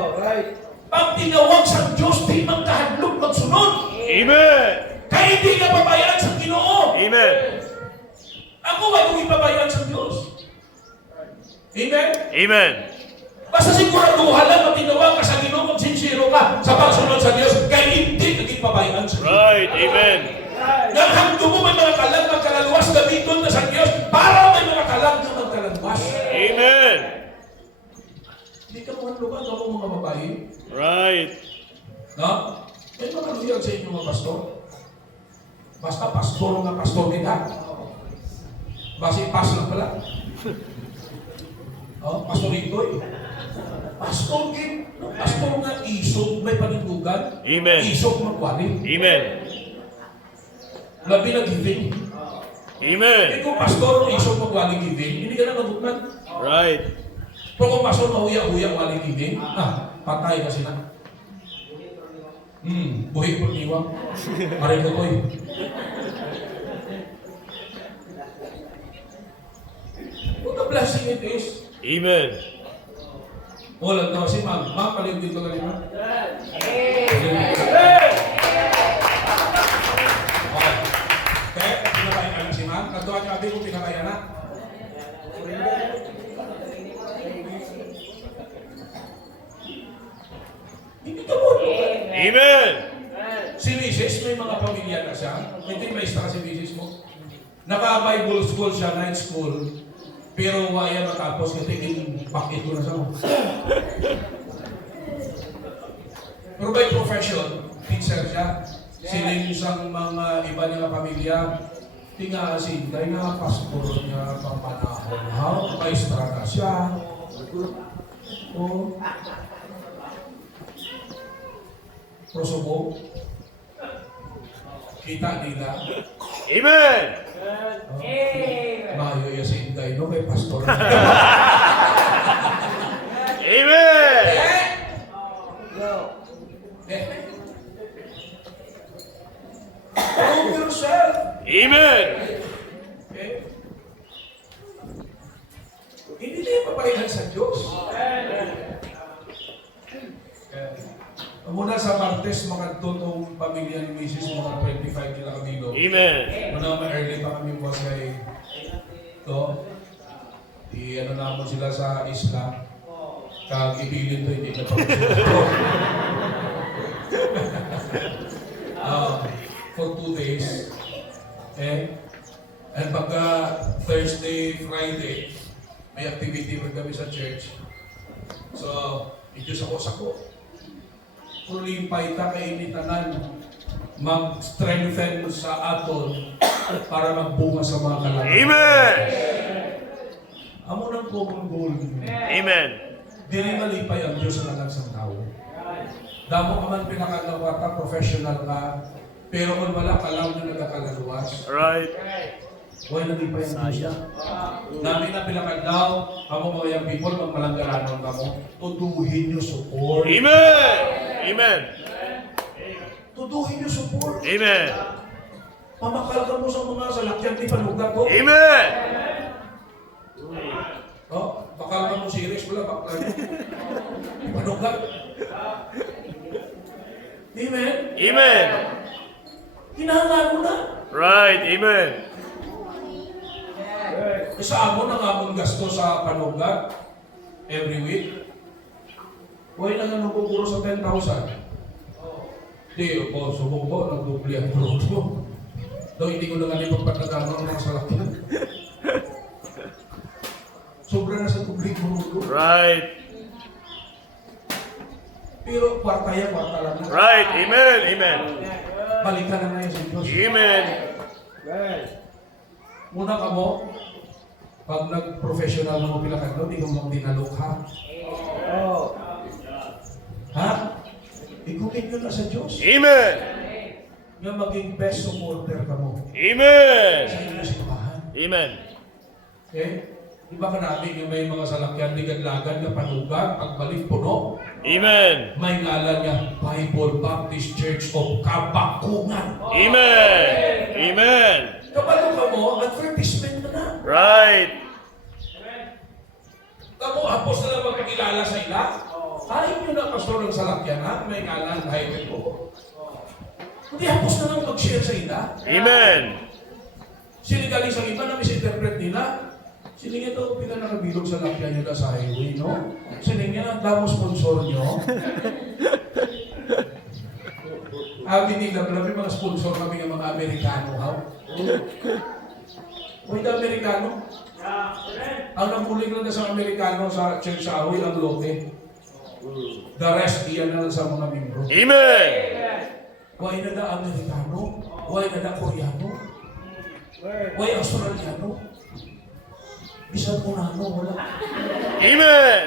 Oh, right. Pag tinawag sa Diyos, di magkahadlok magsunod. Amen. Kaya hindi ka pabayaan sa Ginoo. Amen. Ako ba kung ipabayaan sa Diyos? Amen? Amen. Basta siguraduhan lang, matinawa ka sa Ginoo, kung sincero ka sa pagsunod sa Diyos, kaya hindi naging pabayaan sa Diyos. Right. Amen. Nahangdo mo may mga kalag magkalaluwas, gamiton na sa Diyos, para may mga kalag na magkalaluwas. Amen. Hindi ka mga lugar, ako mga babae. Right. No? May mga luyag sa inyo mga pastor. Basta pastor nga pastor kita. Basta ipas lang pala. Oh, pastor ito eh. Pastor kin, pastor nga isog may panindugan. Amen. Isog magwali. Amen. Labi na giving. Amen. Kung pastor ng isog magwali giving, hindi ka na magutman. Right. Pero kung pastor na huya-huya wali giving, patay kasi na. Buhay po niwang. Maray ko ko eh. What a blessing it is. Amen. Wala daw si ma'am. Ma'am, paligid ko kanina. Okay, pinakaya na si ma'am. Natuwa niyo abi kung pinakaya na. Hindi ka mo. Amen. Si Mrs. may mga pamilya na siya. Hindi may istra si Mrs. mo. Naka-Bible school siya, night school. Pero waya matapos kasi bakit ko na siya. Pero by profession, teacher siya. Siling isang mga iba niya pamilya. Tingasin, dahil na pastor niya papanahon. How? Maestra na siya. Oh. Prosobo. Kita nila. Amen. Mayo ya si Inday, no? Kay pastor. Amen. Prove yourself. Amen. Okay? Hindi tayo papayagan sa Diyos. Muna sa Martes, mga tutong pamilya ni Mrs. mga 25 kila kami doon. Amen. Muna ma-early pa kami po sa ito. Ano naman sila sa isla. Kagibilin to, hindi na pa for 2 days. And pagka Thursday, Friday, may activity rin kami sa church. So, ito sako-sako. Kung limpay ta kainitanan, mag-strengthen sa aton para magbunga sa mga kalangan. Amen. Amo ng common goal. Amen. Dili malipay ang Diyos sa lagang tao. Damo ka man pinakagawata, professional ka, pero kung wala ka lang na nagkakalaluwas, Right. huwag nalipay ang Diyos. Namin na pinakadaw, amo mga young people, magmalanggaranon ka mo, tutuhin nyo support. Amen. Amen. Tutuhin nyo support. Amen. Pamakal ka mo sa mga salakyan ni Panugat ko. Amen. Oh, bakal ka mo series pala, bakal nyo. Ni Panugat. Amen? Amen. Kinahangan mo na. Right. Amen. Isa amo na nga mong gasto sa Panugat every week. Huwag na nga nagpupuro sa 10,000. Di, po, subong po, nagdubli ang produkto. Doon hindi ko na nga nipagpatagano ng mga salakyan. Sobra na sa dubli produkto. Right. Pero kwarta yan, kwarta lang na. Right. Amen. Amen. Balikan na nga yan sa Diyos. Amen. Muna ka mo, pag nag-professional mo pilakan doon, di ka mo dinalok ha. Ha? Ikutin nyo na sa Diyos. Amen. Nga maging best supporter ka mo. Amen. Sa inyo simbahan. Amen. Okay? Iba ka namin yung may mga salakyan, ligad-lagad na panugan, pagbalik puno. Amen. May ngalan niya, Bible Baptist Church of Kabakungan. Amen. Amen. Kapalo ka mo, advertisement na na. Right. Tamo, hapos na lang magpakilala sa ila. Ayaw nyo na pastor ng salakyan ha, may ngalan, highway po. Hindi, hapos na lang mag-share sa ila. Amen. Sinigaling sa iba na misinterpret nila. Sining ito, pila nakabilog sa lakyan nyo sa highway, no? Sining yan, ang damo sponsor nyo. Abi nila, grabe mga sponsor kami ng mga Amerikano, ha? Uy, na Amerikano? Ang namuling lang na sa Amerikano sa church sa Ahoy, ang lote. The rest, iyan na lang sa mga membro. Amen. Why na da Amerikano? Why na da Koreano? Why Australiano? Bisan po na wala. Amen.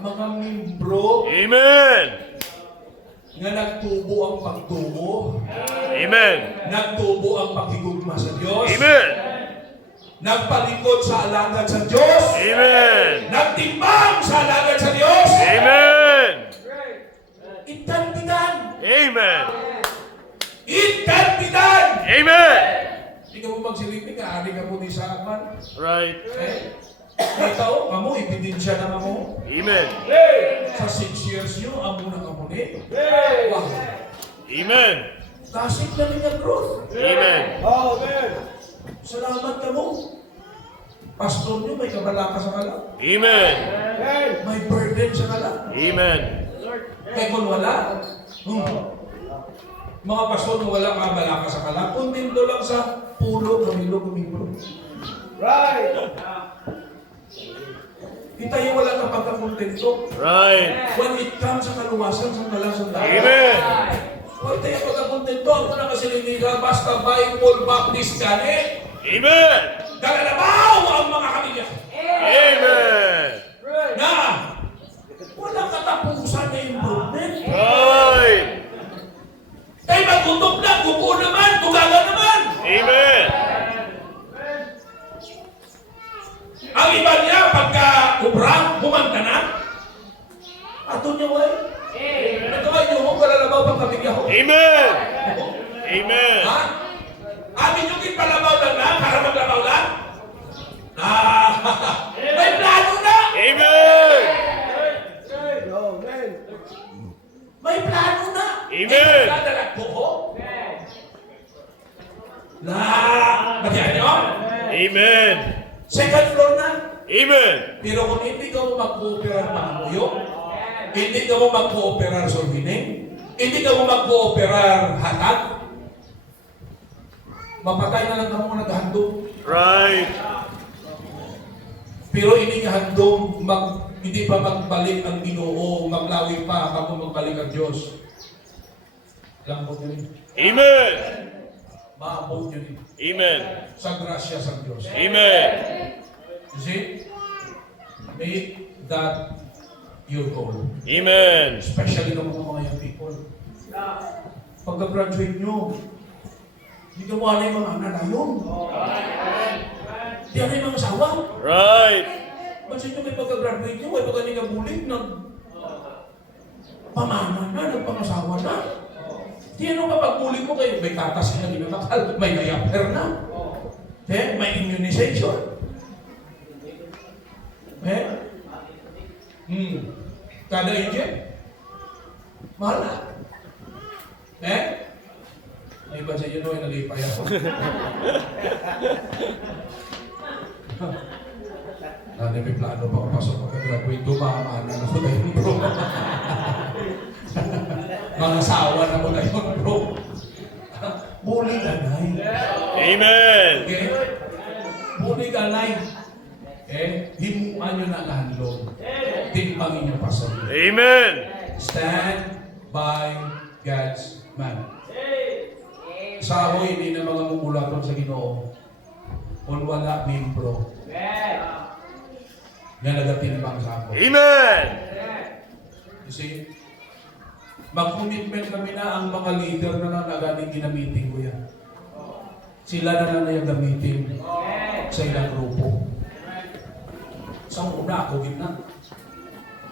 Mga membro Amen. nga nagtubo ang pagtubo, Amen. nagtubo ang pakigugma sa Diyos, Amen. nagpalikod sa alagad sa Diyos, Amen. nagtimbang sa alagad sa Diyos, Amen. itantidan, Amen. itantidan. Amen. Hindi ka mo magsilipin, kaari ka mo di sa aman. Right. Ikaw, kamo, ebidensya na mo. Amen. Sa 6 years nyo, amo na kamo ni. Wow. Amen. Kasip na niya growth. Amen. Amen. Salamat ka mo. Pastor nyo, may kabalaka sa kala. Amen. Amen. May burden sa kala. Amen. Kaya kung wala, mga pastor nung wala kabalaka sa kala, kuntento lang sa pulo, kamilo, kumilo. Right. Kita yung wala ka pagkakontento. Right. When it comes sa kaluwasan, sa kalasang dahil. Amen. Huwag tayo pagkakontento. Ako na kasi nila, basta Bible Baptist ka eh. Amen. Galalabaw ang mga kamilya. Amen. Na walang katapusan na improvement. Right. Tayo magutok na, kuko naman, tugaga naman. Amen. Ang iba niya, pagka ubrang, bumanta na. Ato niya, way. Ito ay yung galalabaw pang kamilya ko. Amen. Amen. Ha? Amin yung kinpalabaw lang na, para maglabaw lang. May plano na! Amen. Amen. May plano na! Amen. Nadalag ko ko? Batihan niyo? Amen. Second floor na. Amen. Pero kung hindi ka mo mag-cooperar pangamuyo, hindi ka mo mag-cooperar solvining, hindi ka mo mag-cooperar hatag, mapatay na lang ka mo naghandog. Right. Pero hindi ka handog, hindi pa magbalik ang Ginoo, maglawi pa bago magbalik ang Diyos. Alam mo yun? Amen. Maabot yun Amen. sa grasya sa Diyos. Amen. You see? Make that your goal. Amen. Especially ng mga young people. Pagka-graduate nyo, hindi ka wala yung mga anak na yun. Hindi na yung mga asawa. Right. Pansin nyo may pagka-graduate nyo, may pagka nikabulit, pamana na, nagpangasawa na. Hindi ano kapag-bulit mo kayo, may tatas na ginabakal, may diaper na. May immunization. Kada inject. Mahal na. May iba sa inyo no, nalipay ako. May plano pa ako pasok pagka-graduate. Dumamaan na ako tayo bro. Mga sawa na mo tayo bro. Buli ka na Amen. Okay? Buli ka na himuan nyo na landlord. Timpangin nyo pa sa iyo. Amen. Stand by God's man. Sa ako, hindi na mga mumulaton sa Ginoo. Kung wala, membro. Nga nagatimbang sa ako. Amen. You see? Mag-commitment kami na ang mga leader na nagaling ginamitin ko yan. Sila na yung gamitin sa ilang grupo. Sa una, ako gitna.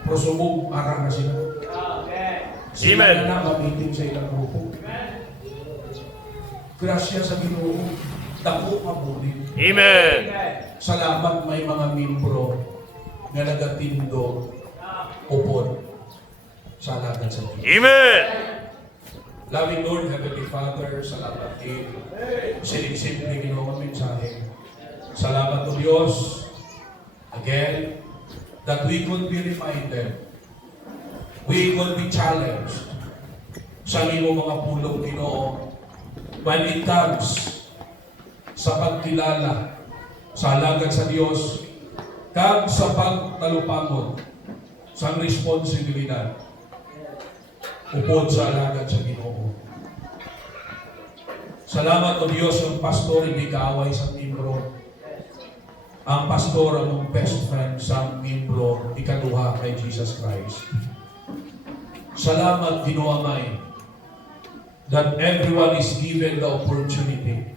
Prosumog, para na sila. Sila Amen. na gamitin sa ilang grupo. Grasya sa Ginoo, dako mabunin. Amen. Salamat may mga membro nga nagatindo upod sa alagad sa Diyos. Amen. Loving Lord, Heavenly Father, salamat din. Simple ginawa ang mensahe. Salamat o Diyos, again, that we could be reminded, we could be challenged sa imo mga pulong Ginoo when it comes sa pagkilala sa alagad sa Diyos kag sa pagtalupangod sa responsibilidad upod sa alagad sa Ginoo. Salamat o Diyos yung pastor hindi kaaway sa membro. Ang pastor ang best friend sa membro ikaduha kay Jesus Christ. Salamat Ginoo Amay that everyone is given the opportunity,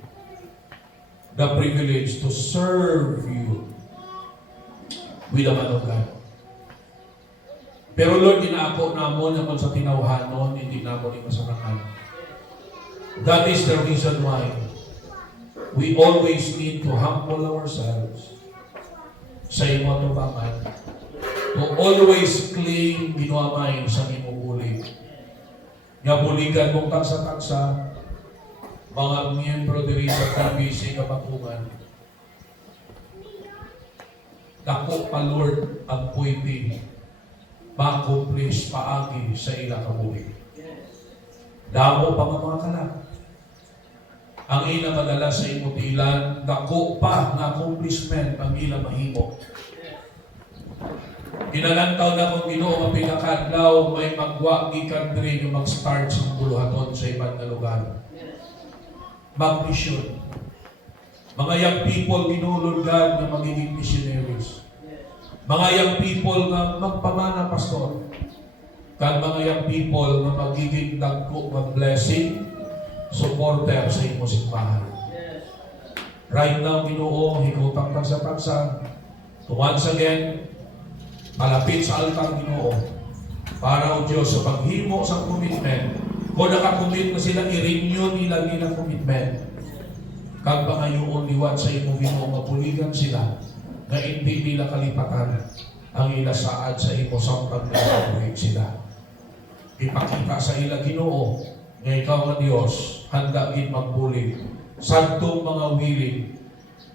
the privilege to serve you with the man of God. Pero Lord, ginako namon naman sa tinawhanon, hindi namon ni masamahan. That is the reason why we always need to humble ourselves sa imo tubangan, to always cling ginuamay sa imo bulig. Nga buligan mong taksa-taksa, mga miyembro diri sa KBC Kabakungan. Dako pa Lord ang pwede ma-accomplish paagi sa ila kabuhi. Damo pa mga kanak. Ang ila madala sa imo tilan, dako pa nga accomplishment ang ila mahimo. Ginalantaw na kung Ginoo ang pinakadlaw may magwa gikan diri nga mag-start sa buluhaton sa ibang na lugar. Mag-mission. Mga young people ginulod God na magiging missionaries. Mga young people na magpamana pastor. Kag mga young people na magiging dagko ng blessing, supporter sa imo simbahan. Right now, Ginoo, higutang ka sa pagsa. Once again, malapit sa altar Ginoo para o Diyos sa paghimo sa commitment. Kung nakakommit na sila, i-renew nila nilang commitment. Kag pangayoon liwat sa imo Ginoo, mapuligan sila na hindi nila kalipatan ang ilasaad sa imo samtang nakabuhig sila. Ipakita sa ila Ginoo nga ikaw nga Dios handa gid magbulig sadtong mga willing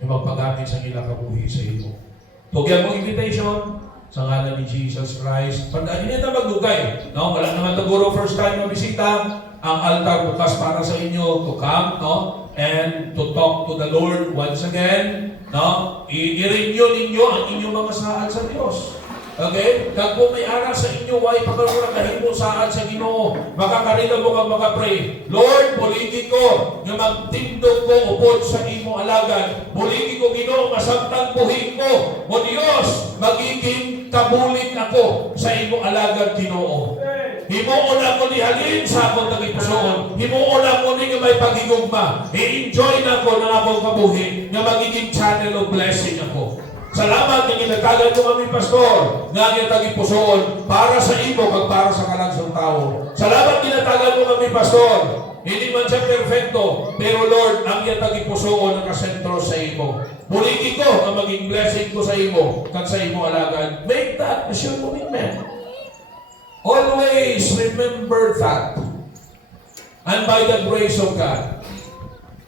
na magpagamit sa ila kabuhi sa imo. Tugyan mo invitation sa ngalan ni Jesus Christ. Pandaan niya na magdugay. No, wala naman siguro first time na bisita. Ang altar bukas para sa inyo to come, no? And to talk to the Lord once again, no? I-renew ninyo ang inyong mga saad sa Diyos. Okay? Kag kung may aral sa inyo, why pagkaroon kahimo saad sa Ginoo, makakarina mo kang makapray. Lord, buligi ko nga magtindog ko upod sa imo alagad. Buligi ko Ginoo masabtang buhi ko. O Dios, magiging kabulig ako sa imo alagad Ginoo. Himuon ako ni halin sa akong tagipusoon. Himuon ako ni nga may pagigugma. I-enjoy na ko ng akong kabuhi nga magiging channel of blessing ako. Salamat nga ginatagan mo kami, Pastor, nga nga tagipusoon para sa imo kag para sa kalansang tao. Salamat ginatagan mo kami, Pastor. Hindi man siya perfecto, pero Lord, ang nga tagipusoon nakasentro sa imo. Buligi ko nga maging blessing ko sa imo kag sa imo alagad. Make that as your commitment. Always remember that. And by the grace of God,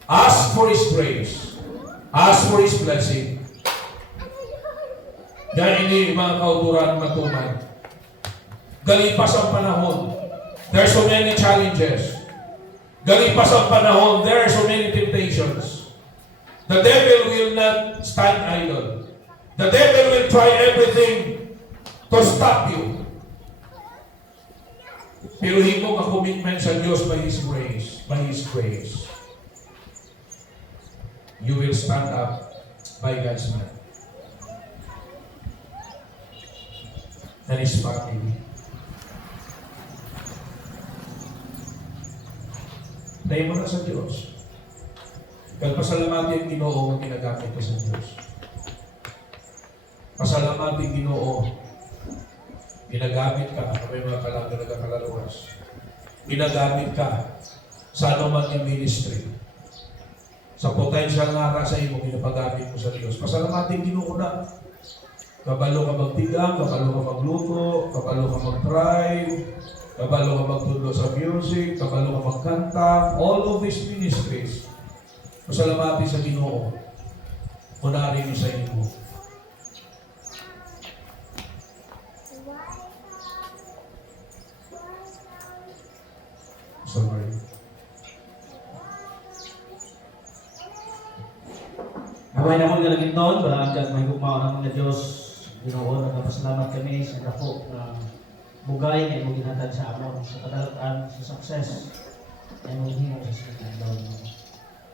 ask for His grace. Ask for His blessing. Dahil ini mga kauturan matuman. Galipas ang panahon. There are so many challenges. Galipas ang panahon. There are so many temptations. The devil will not stand idle. The devil will try everything to stop you. Pero himo ka commitment sa Diyos by His grace. By His grace. You will stand up by God's man. And His family. Tayo mo na sa Diyos. Pasalamati ang Ginoo ang ginagamit ko sa Diyos. Pasalamati ang Ginoo. Ginagamit ka, may mga kalang nagkakalaluwas. Ginagamit ka sa anuman yung ministry. Sa potential nga sa imo, ginapagamit mo sa Diyos. Pasalamati ang Ginoo na. Kabalo ka magtigang, kabalo ka magluto, kabalo ka mag-drive, kabalo ka magtundo sa music, kabalo ka magkanta. All of these ministries, masalamati sa Ginoo. Kunari niyo sa inyo. Sorry. Away naman galagin noon, wala kang may gumawa ng mga Diyos. Ginoo, nagpapasalamat kami sa dako na bugay na imong ginhatag sa amon, sa kadalataan, sa success na imong himo sa silang daw mo.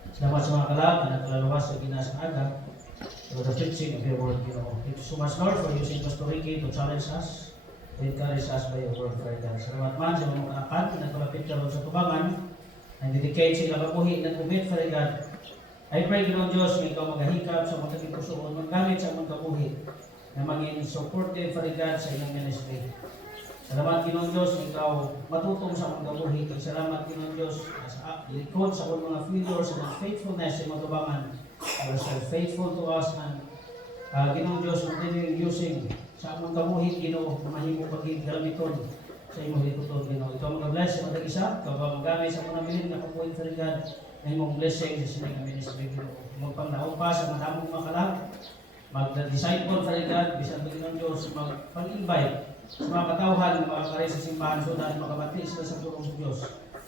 Salamat sa mga kalab na nagkalaluwas sa Ginas ng aga for the preaching of your word, Ginoo. Thank you so much, Lord, for using Pastor Ricky to challenge us, to encourage us by your word, Lord God. Salamat man sa mga akan na nagpalapit ka sa tubangan, and dedicate sila kabuhi na kumit, Lord God. I pray, Ginoong Diyos, may ikaw maghahikap sa mga tagpusoon, maggamit sa mga kabuhi na maging supportive, Lord God, sa inyong ministry. Salamat, Ginoong Diyos, may ikaw matutong sa mga kabuhi. Salamat, Ginoong Diyos, sa likod sa mga failures and faithfulness sa mga tubangan. You are so faithful to us, and Ginoong Diyos, continue using sa mga kabuhi, Ginoo, mahimo pagiging gamiton sa imong likuton, Ginoo. Ikaw mag-bless sa mga isa, ikaw magamit sa mga bilin na kabuhi, Lord God, na imong blessing sa sining ministry, Ginoo. Magpangnaon pa sa madamong mga kalag, mag-disciple, Lord God, bisan ba Ginoo Diyos, mag-invite sa mga katawhan na makakari sa simbahan so na makabati sila sa tulong sa Diyos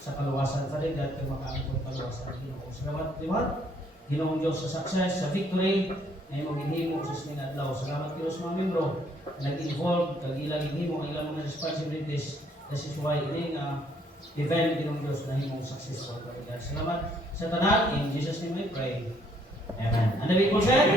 sa kaluwasan, Lord God, kaya makaangkot kaluwasan, Ginoo. Salamat, liwat, Ginoong Diyos sa success, sa victory, na imong ginhimo sa sining adlaw. Salamat kayo sa mga membro na nag-involve, kagilang ginhimo ang ilang mga responsibilities. This is why ini nga event Ginoong Diyos na himong successful, Lord God. Salamat sa tanan, in Jesus' name we pray. Amen. And the people said,